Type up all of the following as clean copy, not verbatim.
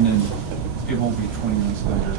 and then it won't be 20 minutes later.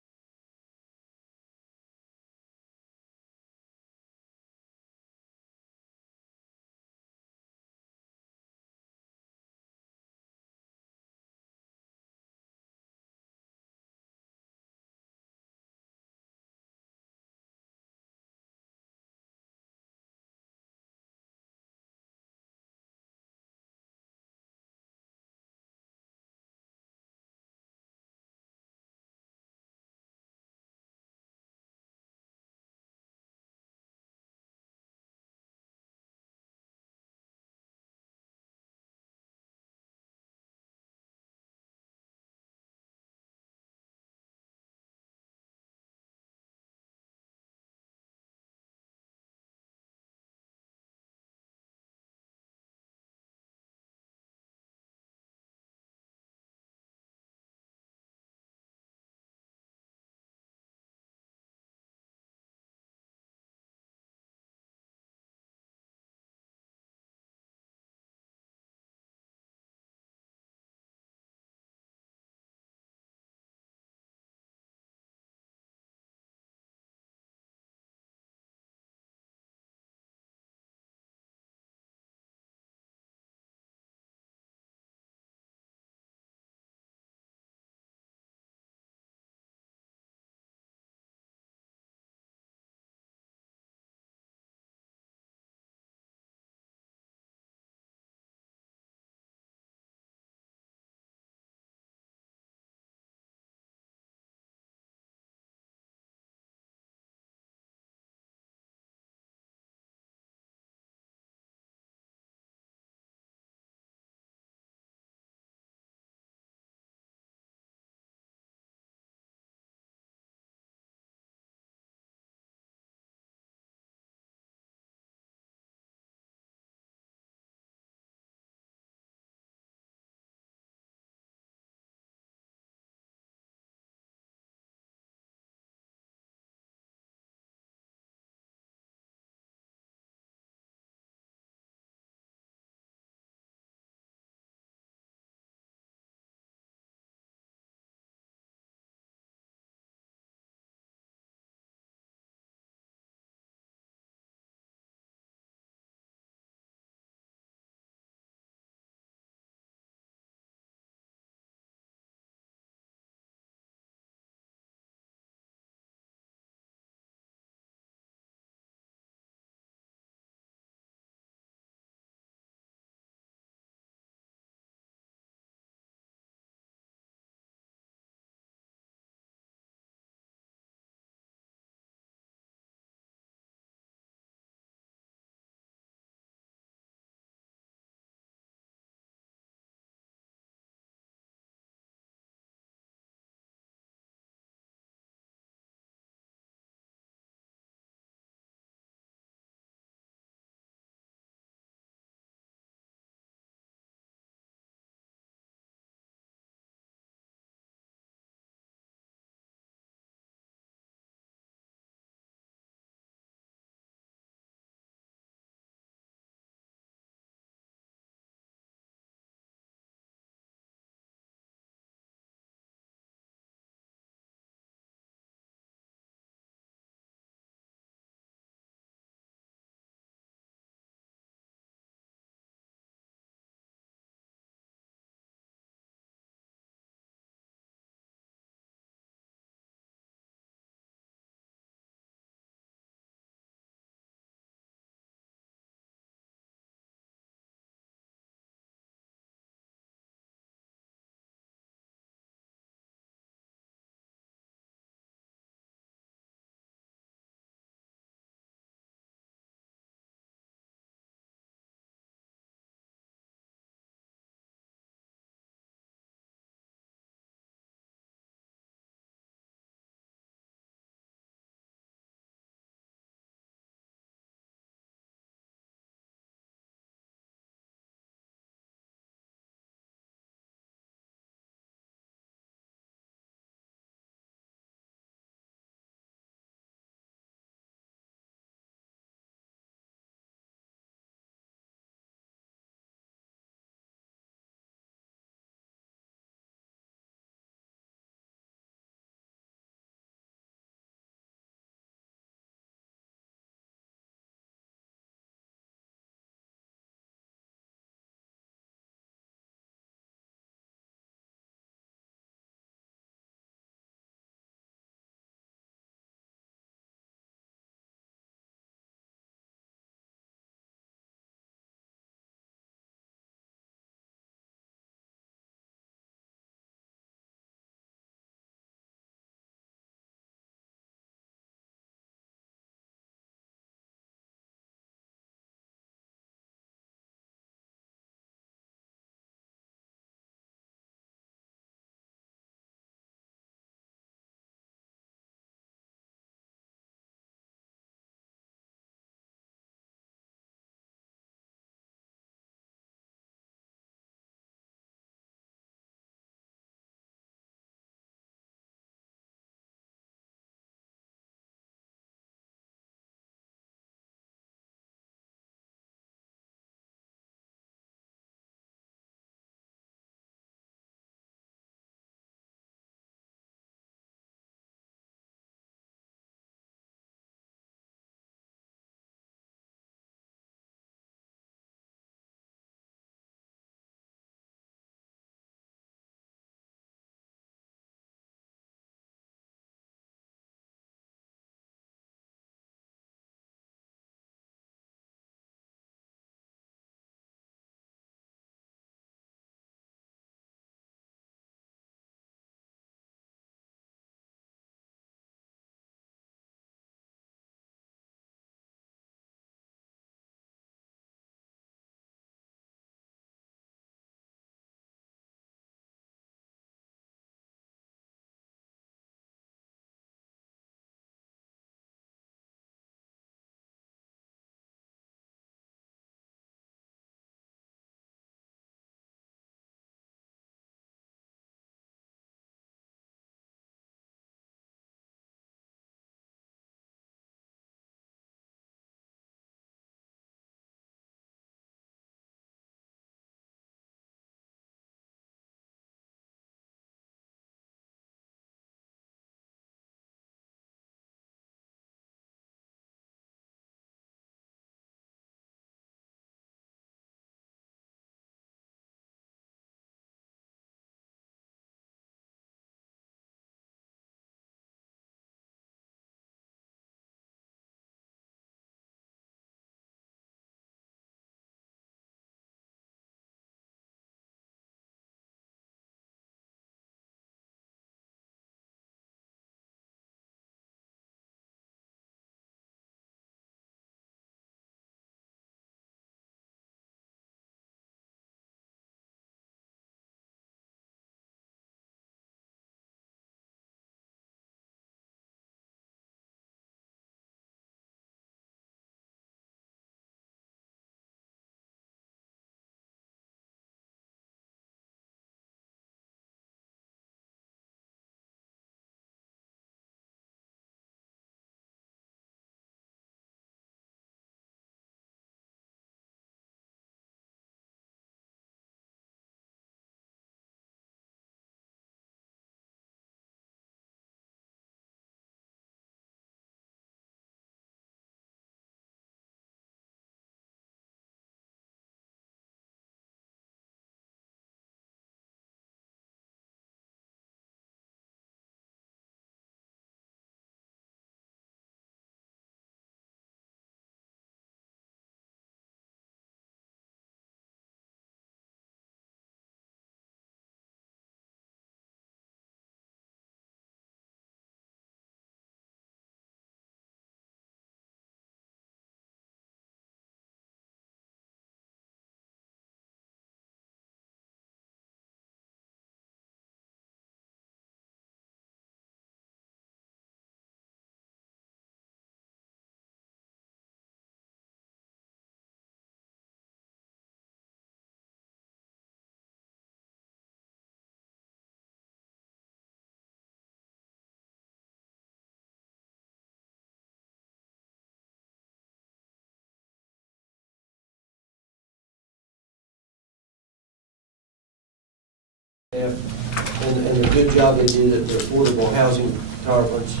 and the good job they did at the Affordable Housing Conference.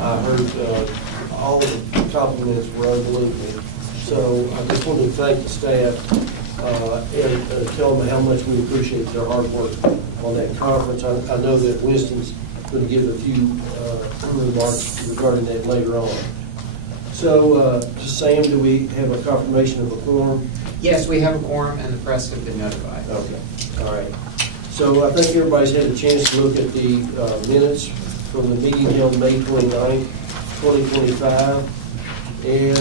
I heard all the compliments were unbelievable. So I just wanted to thank the staff and tell them how much we appreciate their hard work on that conference. I know that Winston's going to give a few remarks regarding that later on. So, Sam, do we have a confirmation of a quorum? Yes, we have a quorum and the press have been notified. Okay, all right. So I think everybody's had a chance to look at the minutes from the meeting held May 29th, 2025. And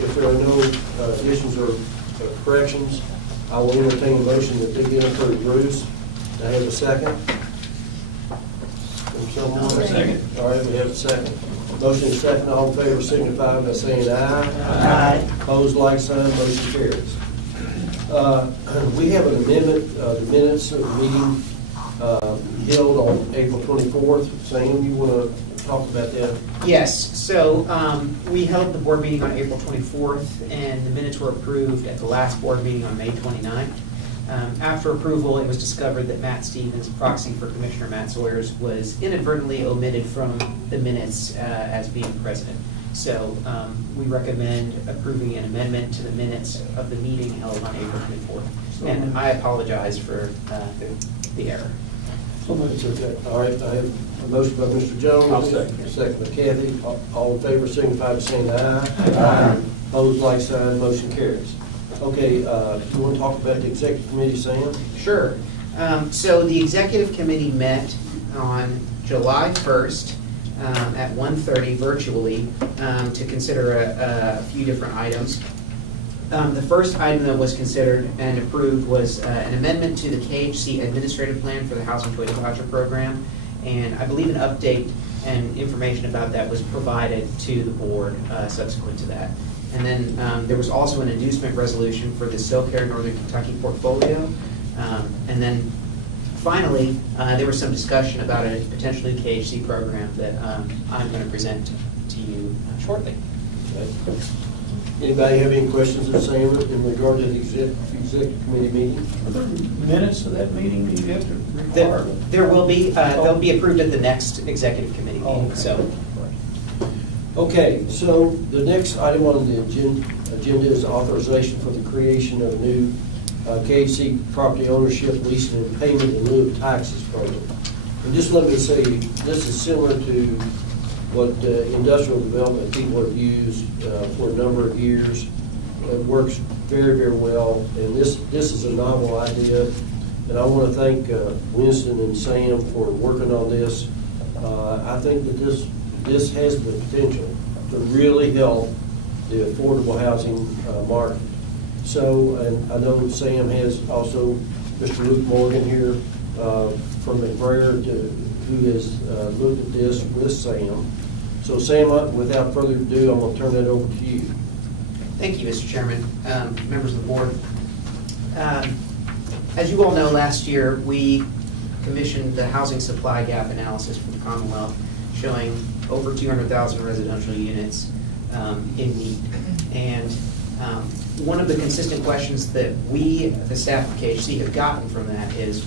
if there are no additions or corrections, I will entertain a motion that they get approved. Bruce, do I have a second? From someone? Second. All right, we have a second. Motion is second. All in favor signify by saying aye. Aye. Opposed, like sign. Motion carries. We have an amendment, the minutes of the meeting held on April 24th. Sam, you want to talk about that? Yes, so we held the board meeting on April 24th, and the minutes were approved at the last board meeting on May 29th. After approval, it was discovered that Matt Stevens, proxy for Commissioner Matt Sawyers, was inadvertently omitted from the minutes as being present. So we recommend approving an amendment to the minutes of the meeting held on April 24th. And I apologize for the error. It's okay. All right, I have a motion by Mr. Jones. I'll second. Second by Kathy. All in favor signify by saying aye. Aye. Opposed, like sign. Motion carries. Okay, you want to talk about the executive committee, Sam? Sure. So the executive committee met on July 1st at 1:30 virtually to consider a few different items. The first item that was considered and approved was an amendment to the KHC administrative plan for the Housing Choice Voucher Program. And I believe an update and information about that was provided to the board subsequent to that. And then there was also an inducement resolution for the SoCare Northern Kentucky portfolio. And then finally, there was some discussion about a potential new KHC program that I'm going to present to you shortly. Okay. Anybody have any questions of Sam in regard to the executive committee meeting? Are there minutes of that meeting that you have to require? There will be. They'll be approved at the next executive committee meeting. Okay. So. Okay, so the next item on the agenda is authorization for the creation of a new KHC property ownership, leasing, and payment in lieu of taxes program. And just let me say, this is similar to what industrial development people have used for a number of years. It works very, very well, and this is a novel idea. And I want to thank Winston and Sam for working on this. I think that this has the potential to really help the affordable housing market. So, and I know Sam has also Mr. Luke Morgan here from McBrayer who has looked at this with Sam. So Sam, without further ado, I'm going to turn that over to you. Thank you, Mr. Chairman, members of the board. As you all know, last year we commissioned the housing supply gap analysis for the Commonwealth, showing over 200,000 residential units in need. And one of the consistent questions that we, the staff of KHC, have gotten from that is,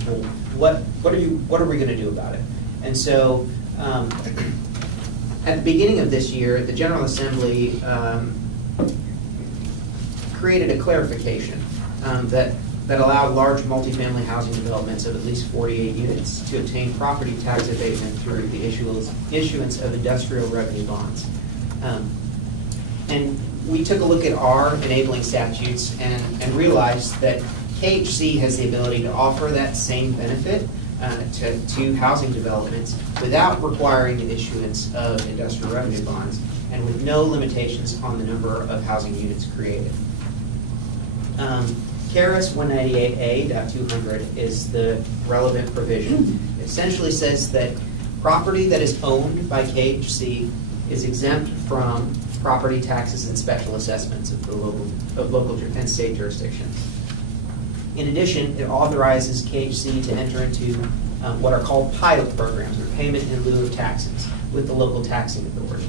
well, what are we going to do about it? And so, at the beginning of this year, the General Assembly created a clarification that allowed large multifamily housing developments of at least 48 units to obtain property tax abatement through the issuance of industrial revenue bonds. And we took a look at our enabling statutes and realized that KHC has the ability to offer that same benefit to housing developments without requiring the issuance of industrial revenue bonds and with no limitations on the number of housing units created. KRS 198A.200 is the relevant provision. It essentially says that property that is owned by KHC is exempt from property taxes and special assessments of local and state jurisdictions. In addition, it authorizes KHC to enter into what are called pilot programs, or payment in lieu of taxes, with the local taxing authority.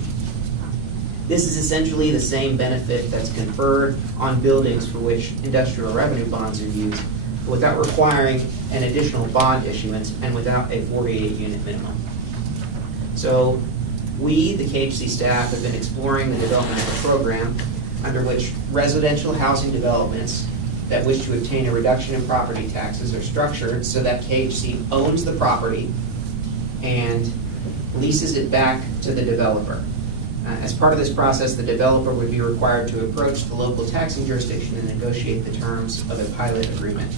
This is essentially the same benefit that's conferred on buildings for which industrial revenue bonds are used, without requiring an additional bond issuance and without a 48-unit minimum. So we, the KHC staff, have been exploring the development of a program under which residential housing developments that wish to obtain a reduction in property taxes are structured so that KHC owns the property and leases it back to the developer. As part of this process, the developer would be required to approach the local taxing jurisdiction and negotiate the terms of a pilot agreement.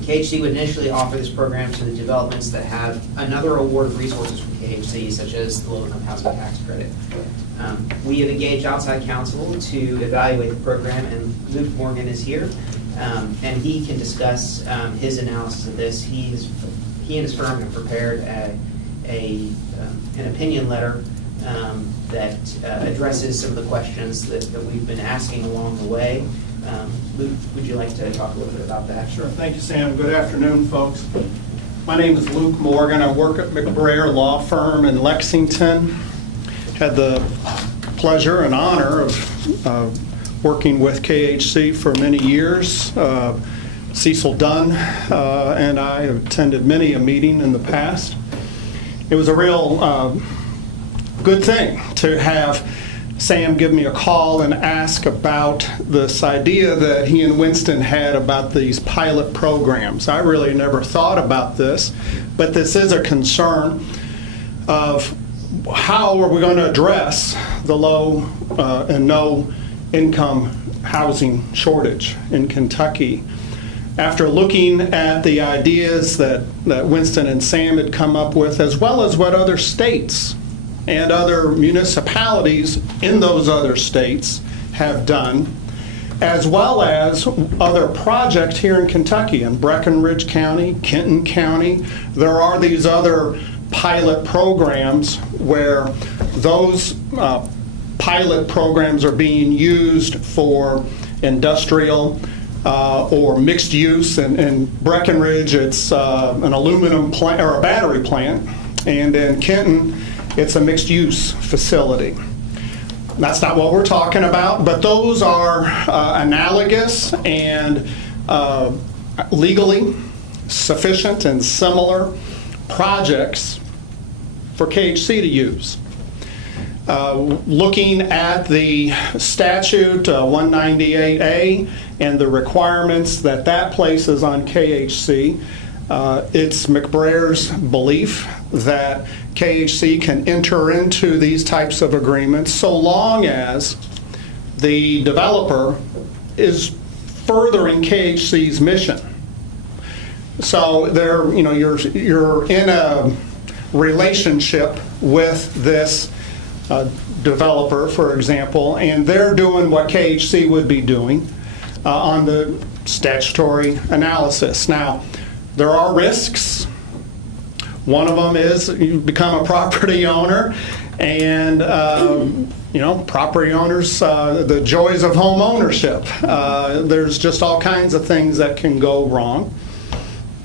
KHC would initially offer this program to the developments that have another award of resources from KHC, such as the low-income housing tax credit. We have engaged outside counsel to evaluate the program, and Luke Morgan is here, and he can discuss his analysis of this. He and his firm have prepared an opinion letter that addresses some of the questions that we've been asking along the way. Luke, would you like to talk a little bit about that? Sure. Thank you, Sam. Good afternoon, folks. My name is Luke Morgan. I work at McBrayer Law Firm in Lexington. Had the pleasure and honor of working with KHC for many years. Cecil Dunn and I have attended many a meeting in the past. It was a real good thing to have Sam give me a call and ask about this idea that he and Winston had about these pilot programs. I really never thought about this, but this is a concern of how are we going to address the low and no income housing shortage in Kentucky. After looking at the ideas that Winston and Sam had come up with, as well as what other states and other municipalities in those other states have done, as well as other projects here in Kentucky, in Breckinridge County, Kenton County. There are these other pilot programs where those pilot programs are being used for industrial or mixed use. In Breckinridge, it's an aluminum plant or a battery plant, and in Kenton, it's a mixed-use facility. That's not what we're talking about, but those are analogous and legally sufficient and similar projects for KHC to use. Looking at the statute 198A and the requirements that places on KHC, it's McBrayer's belief that KHC can enter into these types of agreements so long as the developer is furthering KHC's mission. So you're in a relationship with this developer, for example, and they're doing what KHC would be doing on the statutory analysis. Now, there are risks. One of them is you become a property owner, and property owners, the joys of home ownership. There's just all kinds of things that can go wrong.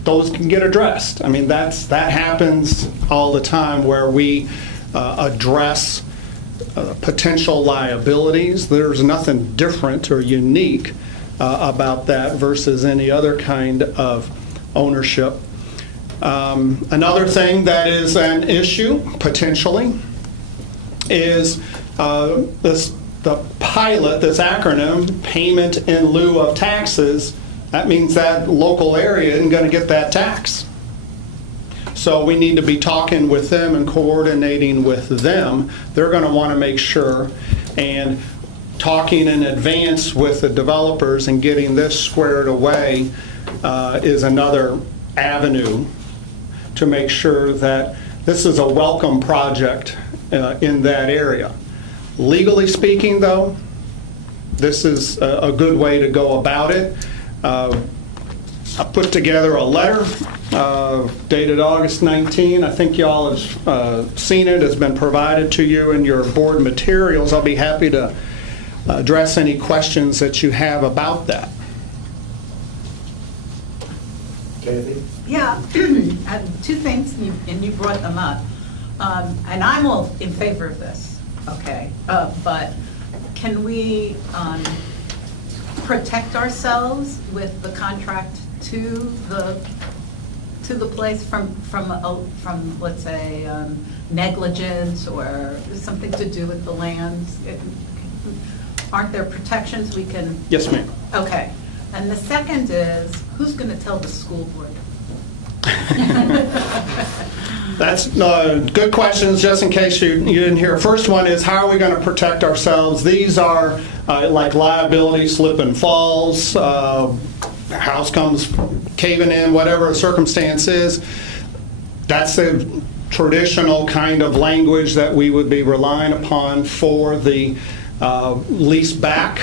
Those can get addressed. I mean, that happens all the time where we address potential liabilities. There's nothing different or unique about that versus any other kind of ownership. Another thing that is an issue, potentially, is the pilot, this acronym, payment in lieu of taxes. That means that local area isn't going to get that tax. So we need to be talking with them and coordinating with them. They're going to want to make sure, and talking in advance with the developers and getting this squared away is another avenue to make sure that this is a welcome project in that area. Legally speaking, though, this is a good way to go about it. I put together a letter dated August 19. I think y'all have seen it. It's been provided to you in your board materials. I'll be happy to address any questions that you have about that. Kathy? Yeah, two things, and you brought them up. And I'm all in favor of this, okay? But can we protect ourselves with the contract to the place from let's say, negligence or something to do with the lands? Aren't there protections we can? Yes, ma'am. Okay. And the second is, who's going to tell the school board? That's good questions, just in case you didn't hear. First one is, how are we going to protect ourselves? These are like liability, slip and falls, house comes caving in, whatever the circumstance is. That's the traditional kind of language that we would be relying upon for the lease back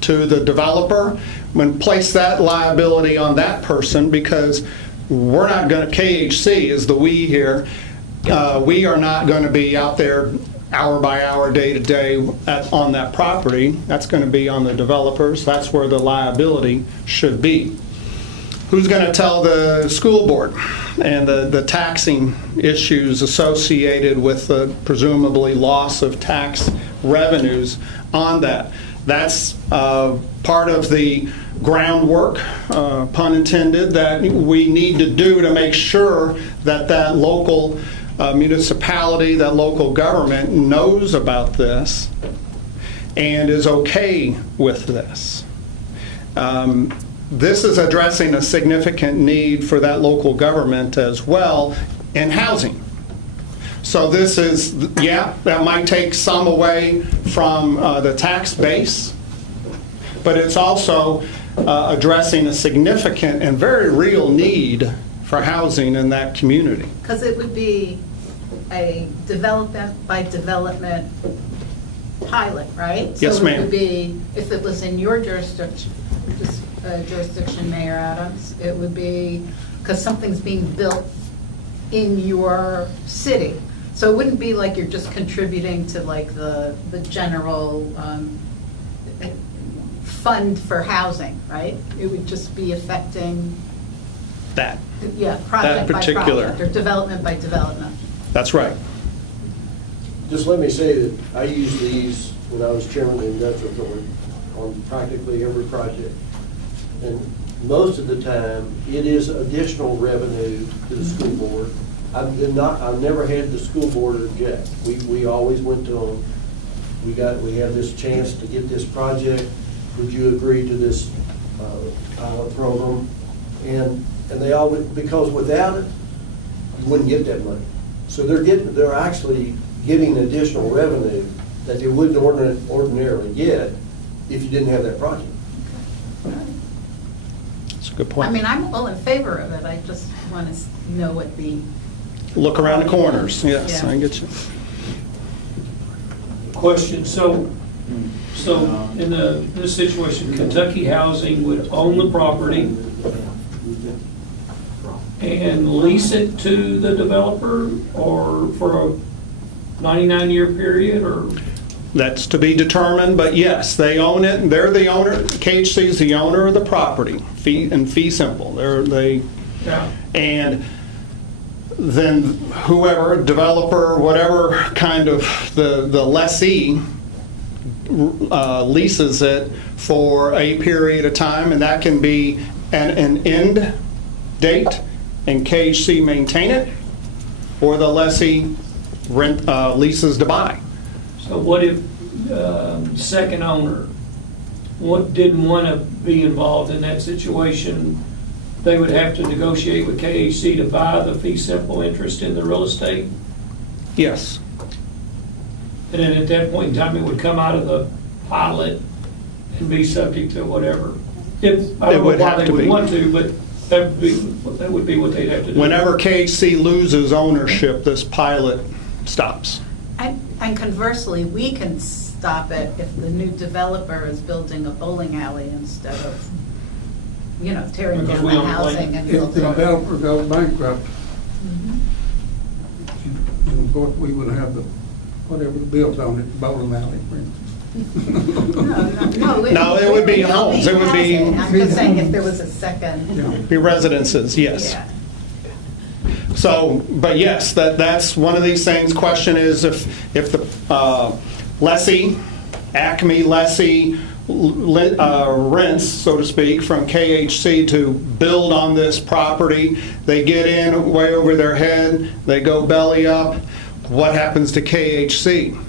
to the developer. When place that liability on that person, because we're not going to, KHC is the we here, we are not going to be out there hour by hour, day to day on that property. That's going to be on the developers. That's where the liability should be. Who's going to tell the school board and the taxing issues associated with the presumably loss of tax revenues on that? That's part of the groundwork, pun intended, that we need to do to make sure that that local municipality, that local government knows about this and is okay with this. This is addressing a significant need for that local government as well in housing. So this is, yeah, that might take some away from the tax base, but it's also addressing a significant and very real need for housing in that community. Because it would be a development by development pilot, right? Yes, So it ma'am. would be, if it was in your jurisdiction, Mayor Adams, it would be, because something's being built in your city. So it wouldn't be like you're just contributing to like the general fund for housing, right? It would just be affecting, That. yeah, project by particular. project, or development by development. That's right. Just let me say that I used these when I was chairman of the Industrial Authority on practically every project. And most of the time, it is additional revenue to the school board. I've never had the school board object. We always went to them. We had this chance to get this project. Would you agree to this pilot program? And they all, because without it, you wouldn't get that money. So they're actually getting additional revenue that they wouldn't ordinarily get if you didn't have that project. That's a good point. I mean, I'm all in favor of it, I just want to know what the, Look around the corners. Yes, Yeah. I get you. Question, so in this situation, Kentucky Housing would own the property and lease it to the developer, or for a 99-year period, or? That's to be determined, but yes, they own it. They're the owner. KHC is the owner of the property, fee simple. Yeah. And then whoever, developer, whatever kind of the lessee leases it for a period of time, and that can be an end date, and KHC maintain it, or the lessee leases to buy. So what if second owner didn't want to be involved in that situation? They would have to negotiate with KHC to buy the fee simple interest in the real estate? Yes. And then at that point in time, it would come out of the pilot and be subject to whatever. I don't know would why have they to would be. want to, but that would be what they'd have to do. Whenever KHC loses ownership, this pilot stops. and conversely, we can stop it if the new developer is building a bowling alley instead of, tearing Because down we the own the land. housing and If the building. developer goes bankrupt, Mhm. and of course, we would have whatever the bills on it, bowling alley, for instance. No, it would be homes. It would be- housing. I'm just saying if there was a second. Yeah. Be residences, yes. Yeah. So, but yes, that's one of these things. Question is if the lessee, Acme lessee, rents, so to speak, from KHC to build on this property. They get in way over their head, they go belly up. What happens to KHC?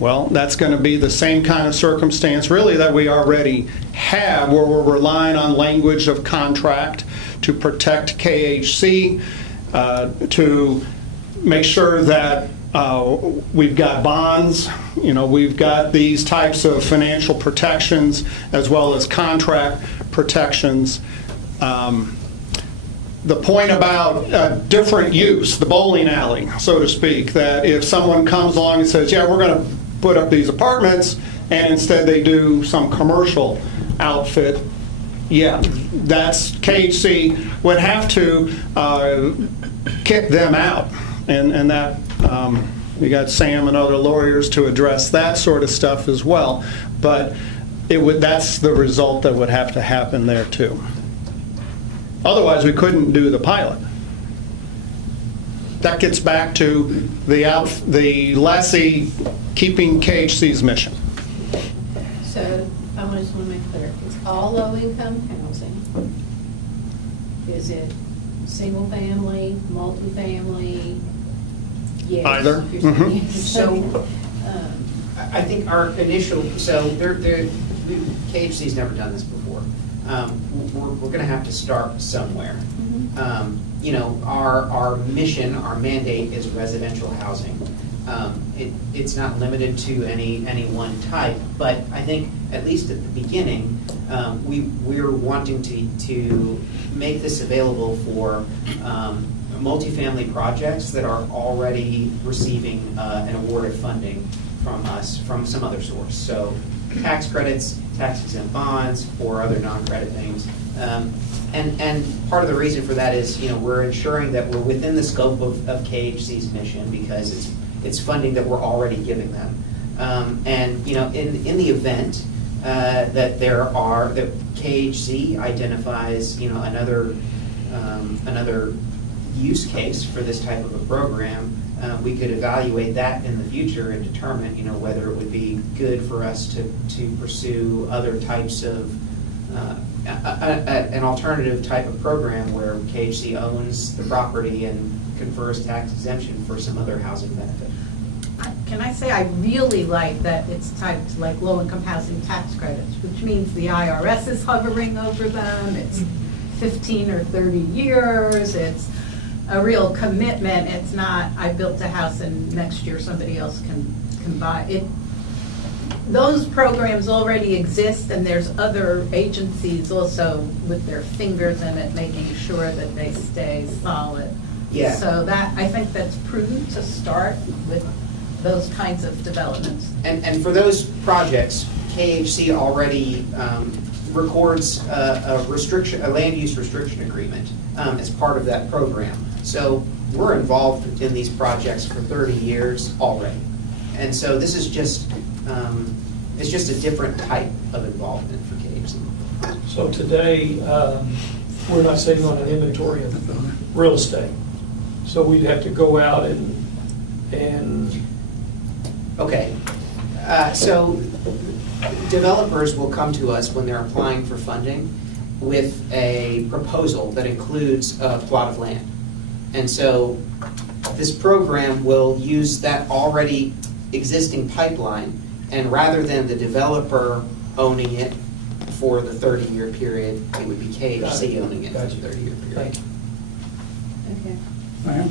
Well, that's going to be the same kind of circumstance really that we already have, where we're relying on language of contract to protect KHC, to make sure that we've got bonds, we've got these types of financial protections as well as contract protections. The point about different use, the bowling alley, so to speak, that if someone comes along and says, yeah, we're going to put up these apartments, and instead they do some commercial outfit, yeah, that's KHC would have to kick them out, and that we got Sam and other lawyers to address that sort of stuff as well. But that's the result that would have to happen there too. Otherwise, we couldn't do the pilot. That gets back to the lessee keeping KHC's mission. So I just want to make clear, it's all low-income housing. Is it single family, multifamily? Yes. Either. Mm-hmm. So, I think our initial, KHC's never done this before. We're going to have to start somewhere. Our mission, our mandate is residential housing. It's not limited to any one type, but I think at least at the beginning, we're wanting to make this available for multifamily projects that are already receiving an award of funding from us, from some other source. So tax credits, tax-exempt bonds, or other non-credit things. And part of the reason for that is, we're ensuring that we're within the scope of KHC's mission because it's funding that we're already giving them. In the event that that KHC identifies, another use case for this type of a program, we could evaluate that in the future and determine, whether it would be good for us to pursue other types of an alternative type of program where KHC owns the property and confers tax exemption for some other housing benefit. Can I say I really like that it's typed like low-income housing tax credits, which means the IRS is hovering over them, it's 15 or 30 years, it's a real commitment. It's not, I built a house and next year somebody else can buy it. Those programs already exist, and there's other agencies also with their fingers in it, making sure that they stay solid. Yeah. So I think that's prudent to start with those kinds of developments. And for those projects, KHC already records a land use restriction agreement as part of that program. So we're involved in these projects for 30 years already. And so this is just, it's just a different type of involvement for KHC. So today, we're not sitting on an inventory of real estate. So we'd have to go out and Okay. So developers will come to us when they're applying for funding with a proposal that includes a plot of land. And so this program will use that already existing pipeline, and rather than the developer owning it for the 30-year period, it would be KHC owning it for the 30-year period. Okay. Ma'am?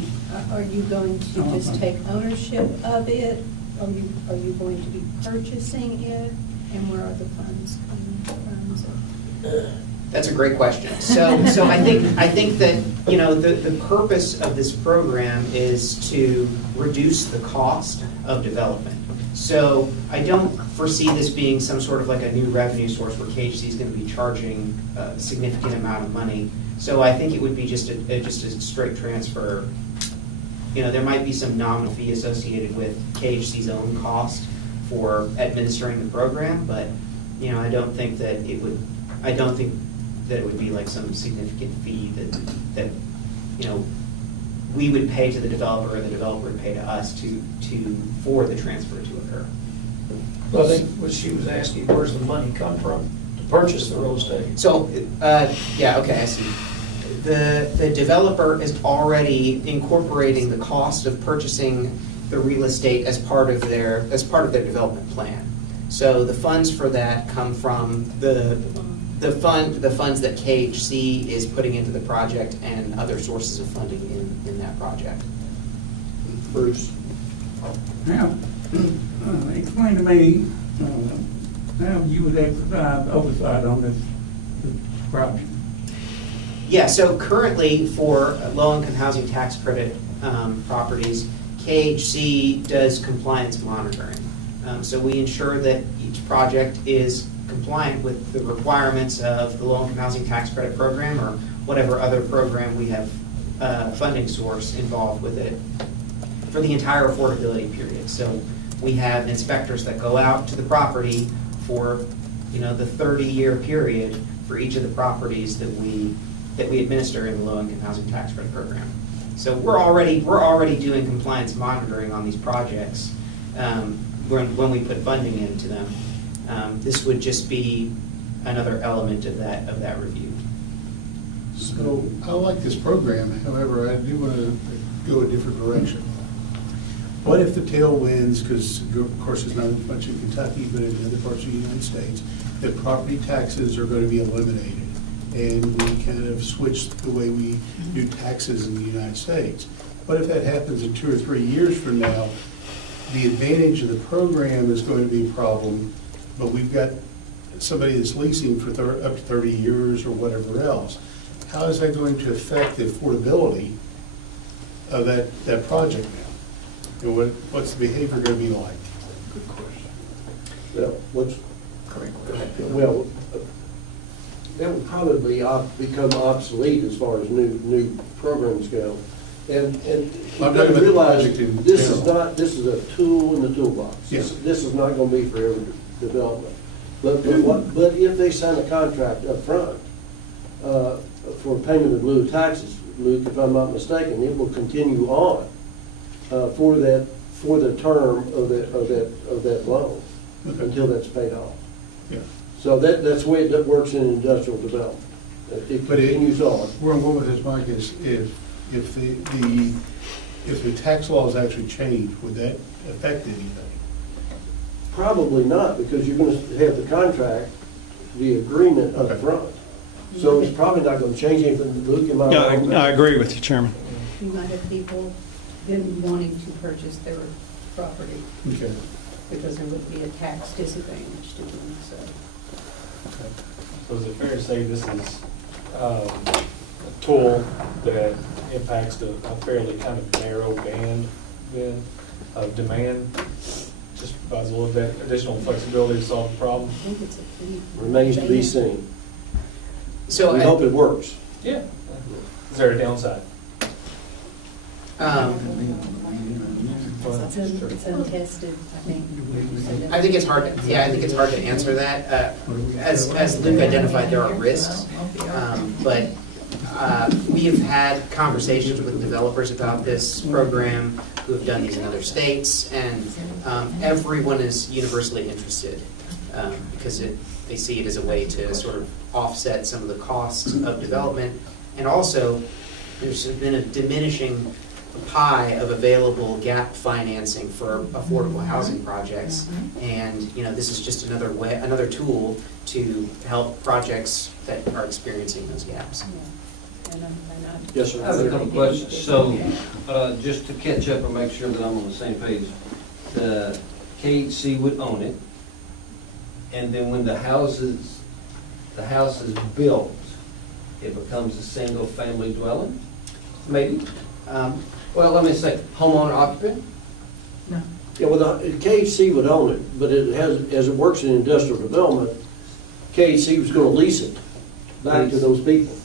Are you going to just take ownership of it? Are you going to be purchasing it? And where are the funds coming from? That's a great question. So I think that, the purpose of this program is to reduce the cost of development. So I don't foresee this being some sort of like a new revenue source where KHC is going to be charging a significant amount of money. So I think it would be just a straight transfer. There might be some nominal fee associated with KHC's own cost for administering the program, but I don't think that it would be like some significant fee that we would pay to the developer or the developer would pay to us for the transfer to occur. Well, I think what she was asking, where's the money come from to purchase the real estate? So, yeah, okay, I see. The developer is already incorporating the cost of purchasing the real estate as part of their development plan. So the funds for that come from the funds that KHC is putting into the project and other sources of funding in that project. Bruce? Now, explain to me how you would exercise oversight on this project. Yeah, so currently for low-income housing tax credit properties, KHC does compliance monitoring. So we ensure that each project is compliant with the requirements of the low-income housing tax credit program or whatever other program we have funding source involved with it for the entire affordability period. So we have inspectors that go out to the property for, the 30-year period for each of the properties that we administer in the low-income housing tax credit program. So we're already doing compliance monitoring on these projects when we put funding into them. This would just be another element of that review. So I like this program, however, I do want to go a different direction. What if the tailwinds, because of course it's not as much in Kentucky, but in other parts of the United States, that property taxes are going to be eliminated, and we kind of switch the way we do taxes in the United States? What if that happens in 2 or 3 years from now? The advantage of the program is going to be a problem, but we've got somebody that's leasing for up to 30 years or whatever else. How is that going to affect the affordability of that project now? And what's the behavior going to be like? Good question. Well, that would probably become obsolete as far as new programs go. And you I'm talking gotta about the realize, project in this is general. this is a tool in the toolbox. Yes. This is not gonna be for every development. But if they sign a contract up front for payment of lieu taxes, Luke, if I'm not mistaken, it will continue on for the term of that loan Okay. until that's paid off. Yeah. So that's the way it works in industrial development. It But continues on. Where I'm going with this, Mike, is if the tax laws actually change, would that affect anything? Probably not, because you're gonna have the contract, the agreement up Okay. front. So it's probably not gonna change anything. Luke, am I Yeah, wrong? I agree with you, Chairman. You might have people then wanting to purchase their property Okay. because there would be a tax disadvantage to them, so. So is it fair to say this is a tool that impacts a fairly kind of narrow band then of demand? Just provides a little bit additional flexibility to solve the problem? I think it's a pretty. Remains to be seen. So We hope it works. Yeah. Is there a downside? It's untested, I think. I think it's hard to answer that. As Luke identified, there are risks, but we have had conversations with developers about this program who have done these in other states, and everyone is universally interested because they see it as a way to sort of offset some of the costs of development, and also there's been a diminishing pie of available gap financing for affordable housing projects, and this is just another tool to help projects that are experiencing those gaps. Yes, sir. I have a couple questions. So, just to catch up and make sure that I'm on the same page, the KHC would own it, and then when the house is built, it becomes a single-family dwelling, maybe? Well, let me say, homeowner occupant? Yeah, well, the KHC would own it, but as it works in industrial development, KHC was gonna lease it back to those people,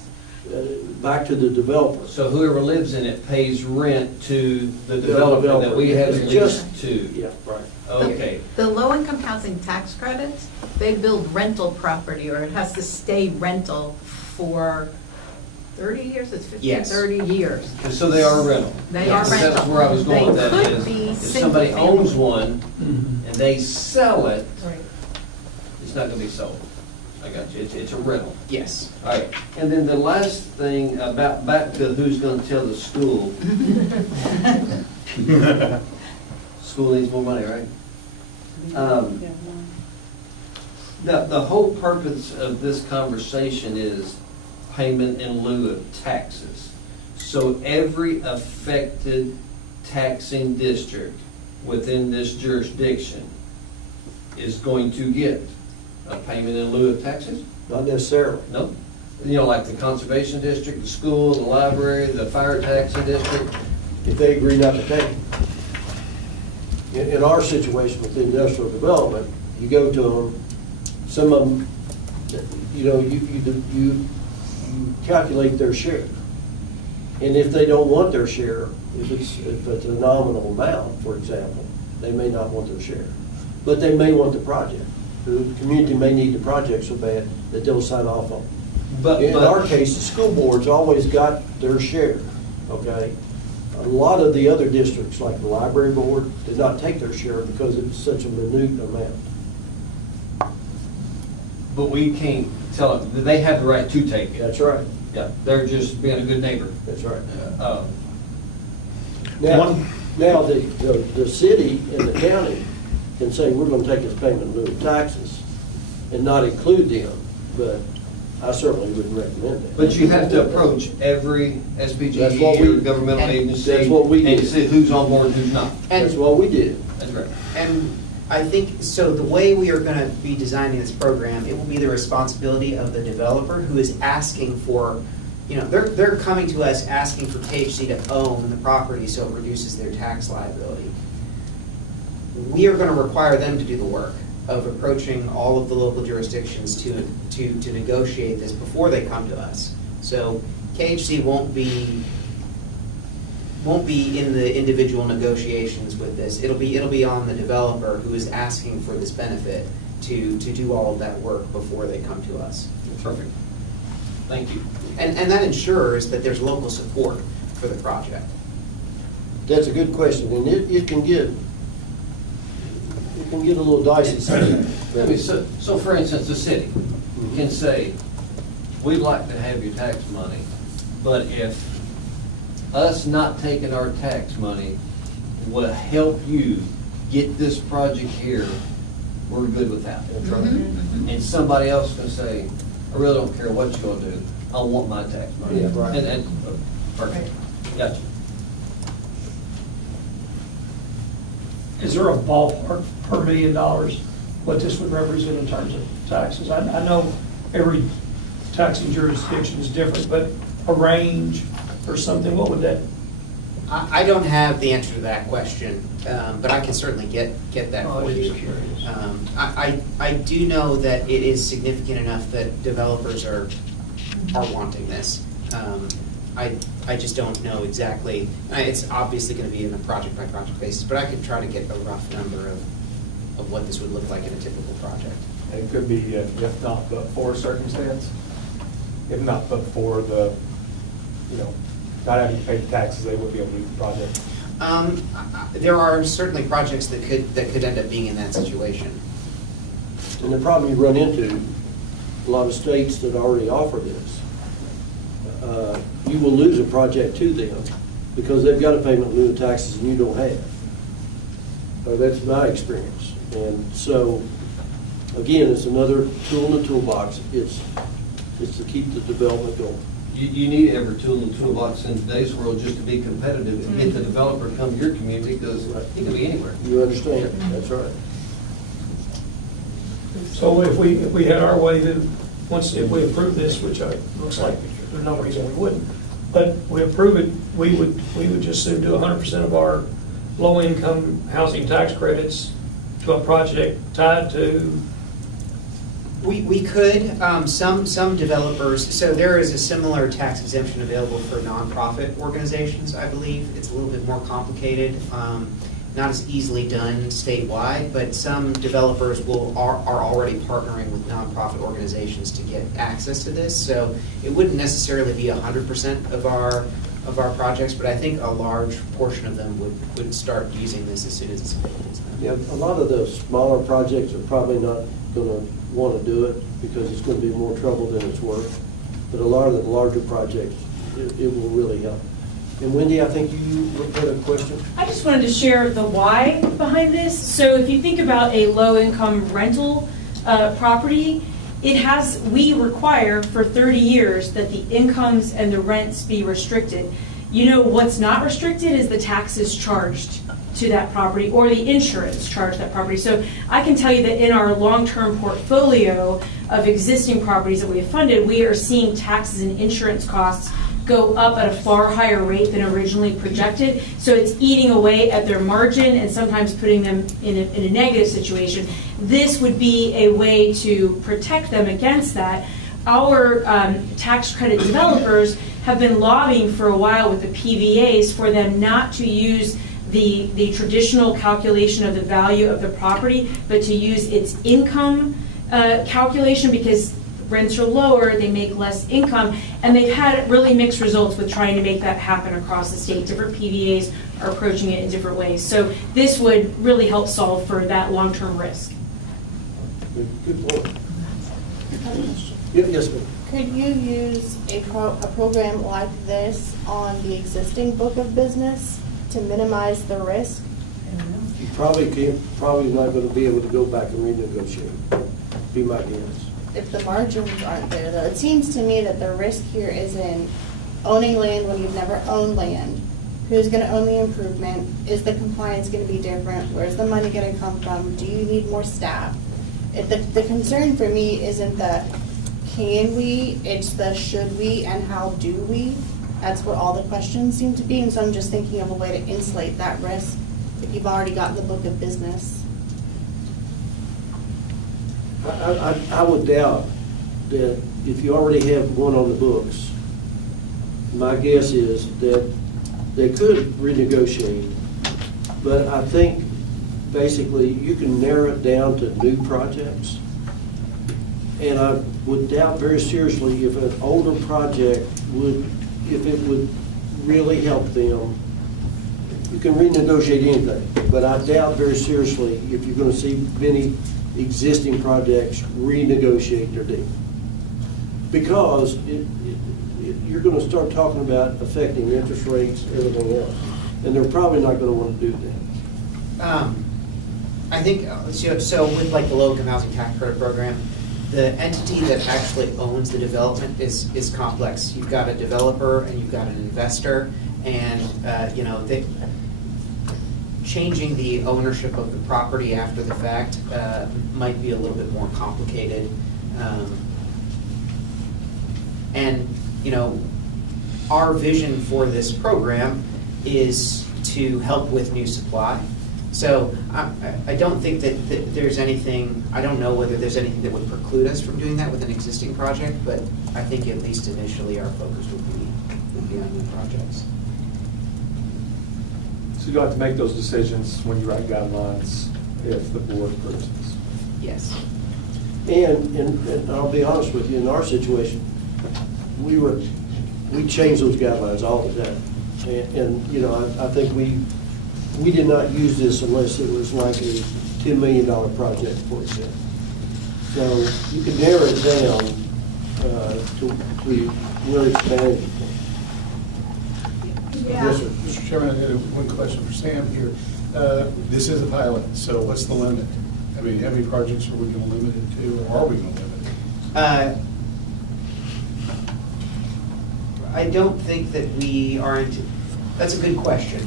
back to the developer. So whoever lives in it pays rent to the developer that we have It's just- leased to? Yeah, right. Okay. The low-income housing tax credits, they build rental property, or it has to stay rental for 30 years, it's 50, Yes. 30 years. And so they are rental. They are Yes. rental. That's where I was going with that, They could is be if somebody single owns family. one and they sell it, Right. it's not gonna be sold. I got you, it's a rental. Yes. All right, and then the last thing about, back to who's gonna tell the school. School needs more money, right? The whole purpose of this conversation is payment in lieu of taxes. So every affected taxing district within this jurisdiction is going to get a payment in lieu of taxes? Not necessarily. No? You know, like the conservation district, the school, the library, the fire taxing district? If they agree not to take it. In our situation with the industrial development, you go to them, some of them, you know, you calculate their share. And if they don't want their share, if it's a nominal amount, for example, they may not want their share. But they may want the project. The community may need the project so bad that they'll sign off on it. But In our case, the school board's always got their share, okay? A lot of the other districts, like the library board, did not take their share because it's such a minute amount. But we can't tell them, they have the right to take it. That's right, Yeah, they're just being a good neighbor. that's right. Uh, Now, the city and the county can say, we're gonna take this payment in lieu of taxes and not include them, but I certainly wouldn't recommend that. But you have to approach every That's what SPGE we- or governmental and agency. that's what we And did. see who's on board and who's not. That's what we did. That's right. And I think, so the way we are going to be designing this program, it will be the responsibility of the developer who is asking for, you know, they're coming to us asking for KHC to own the property so it reduces their tax liability. We are going to require them to do the work of approaching all of the local jurisdictions to negotiate this before they come to us. So KHC won't be in the individual negotiations with this. It'll be on the developer who is asking for this benefit to do all of that work before they come to us. Perfect. Thank you. And that ensures that there's local support for the project. That's a good question, and it can get a little dicey sometimes. I mean, so for instance, the city can say, we'd like to have your tax money, but if us not taking our tax money will help you get this project here, we're good with that. That's right. And somebody else can say, I really don't care what you're gonna do, I want my tax money. Yeah, right. And, perfect, gotcha. Is there a ballpark per $1 million, what this would represent in terms of taxes? I know every taxing jurisdiction is different, but a range or something, what would that? I don't have the answer to that question, but I can certainly get that Oh, I for was you. just curious. I do know that it is significant enough that developers are wanting this. I just don't know exactly. It's obviously going to be in a project-by-project basis, but I could try to get a rough number of what this would look like in a typical project. And it could be if not but for circumstance, if not but for the, not having to pay the taxes, they would be able to do the project. There are certainly projects that could end up being in that situation. And the problem you run into, a lot of states that already offer this, you will lose a project to them because they've got a payment in lieu of taxes and you don't have. That's my experience. And so, again, it's another tool in the toolbox. It's to keep the development going. You need every tool in the toolbox in today's world just to be competitive and get the developer to come to your community, because he can be anywhere. You understand? That's right. So if we had our way, then if we approve this, which looks like there's no reason we wouldn't, but we approve it, we would just soon do 100% of our low-income housing tax credits to a project tied to. We could, some developers, so there is a similar tax exemption available for nonprofit organizations, I believe. It's a little bit more complicated. not as easily done statewide, but some developers are already partnering with nonprofit organizations to get access to this. So it wouldn't necessarily be 100% of our projects, but I think a large portion of them would start using this as soon as it's available to them. Yeah, a lot of the smaller projects are probably not gonna wanna do it because it's gonna be more trouble than it's worth. But a lot of the larger projects, it will really help. And Wendy, I think you had a question? I just wanted to share the why behind this. So if you think about a low-income rental property, we require for 30 years that the incomes and the rents be restricted. You know, what's not restricted is the taxes charged to that property or the insurance charged to that property. So I can tell you that in our long-term portfolio of existing properties that we have funded, we are seeing taxes and insurance costs go up at a far higher rate than originally projected. So it's eating away at their margin and sometimes putting them in a negative situation. This would be a way to protect them against that. Our tax credit developers have been lobbying for a while with the PVAs for them not to use the traditional calculation of the value of the property, but to use its income calculation, because rents are lower, they make less income, and they've had really mixed results with trying to make that happen across the state. Different PVAs are approaching it in different ways. So this would really help solve for that long-term risk. Good point. Yes, ma'am. Could you use a program like this on the existing book of business to minimize the risk? You probably not gonna be able to go back and renegotiate, be my guess. If the margins aren't there, though, it seems to me that the risk here is in owning land when you've never owned land. Who's going to own the improvement? Is the compliance going to be different? Where's the money going to come from? Do you need more staff? The concern for me isn't the can we, it's the should we and how do we. That's what all the questions seem to be, and so I'm just thinking of a way to insulate that risk if you've already got the book of business. I would doubt that if you already have one on the books, my guess is that they could renegotiate. But I think basically you can narrow it down to new projects. And I would doubt very seriously if an older project if it would really help them. You can renegotiate anything, but I doubt very seriously if you're going to see many existing projects renegotiate their deal. Because you're going to start talking about affecting interest rates, everything else, and they're probably not going to want to do that. I think, so with like the low-income housing tax credit program, the entity that actually owns the development is complex. You've got a developer and you've got an investor, and changing the ownership of the property after the fact might be a little bit more complicated. And our vision for this program is to help with new supply. So I don't think that there's anything, I don't know whether there's anything that would preclude us from doing that with an existing project, but I think at least initially our focus would be on new projects. So you'll have to make those decisions when you write guidelines if the board approves this. Yes. And I'll be honest with you, in our situation, we changed those guidelines all the time. And I think we did not use this unless it was like a $10 million project, for example. So you can narrow it down to where it's manageable. Yeah. Yes, sir. Mr. Chairman, I had one question for Sam here. This is a pilot, so what's the limit? I mean, how many projects are we going to limit it to, or are we going to limit it? I don't think that we are into, that's a good question.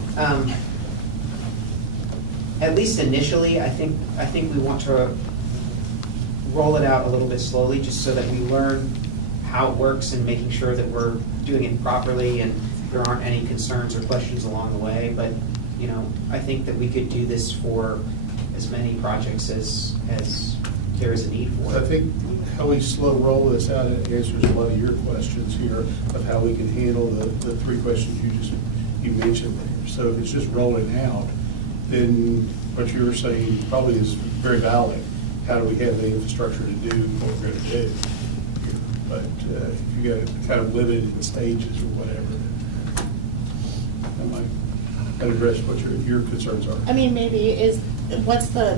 At least initially, I think we want to roll it out a little bit slowly, just so that we learn how it works and making sure that we're doing it properly and there aren't any concerns or questions along the way. But I think that we could do this for as many projects as there is a need for. I think how we slow roll this out, it answers a lot of your questions here of how we can handle the three questions you mentioned there. So if it's just rolling out, then what you were saying probably is very valid. How do we have the infrastructure to do what we're going to do? But if you got it kind of limited in stages or whatever, that might address what your concerns are. I mean, maybe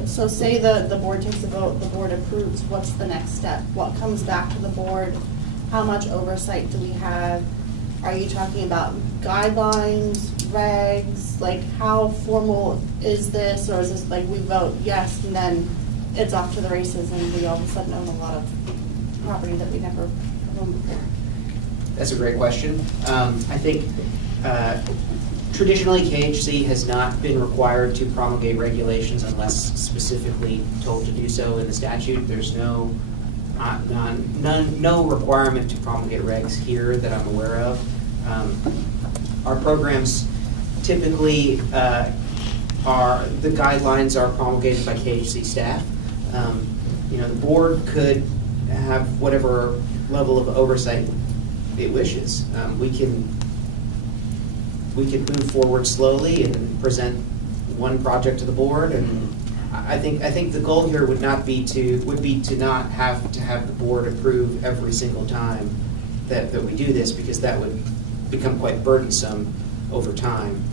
so say the board takes a vote, the board approves, what's the next step? What comes back to the board? How much oversight do we have? Are you talking about guidelines, regs? Like, how formal is this? Or is this like we vote yes and then it's off to the races and we all of a sudden own a lot of property that we never owned before? That's a great question. I think traditionally KHC has not been required to promulgate regulations unless specifically told to do so in the statute. There's no requirement to promulgate regs here that I'm aware of. Our programs typically the guidelines are promulgated by KHC staff. The board could have whatever level of oversight it wishes. We can move forward slowly and present one project to the board, and I think the goal here would be to not have to have the board approve every single time that we do this, because that would become quite burdensome over time.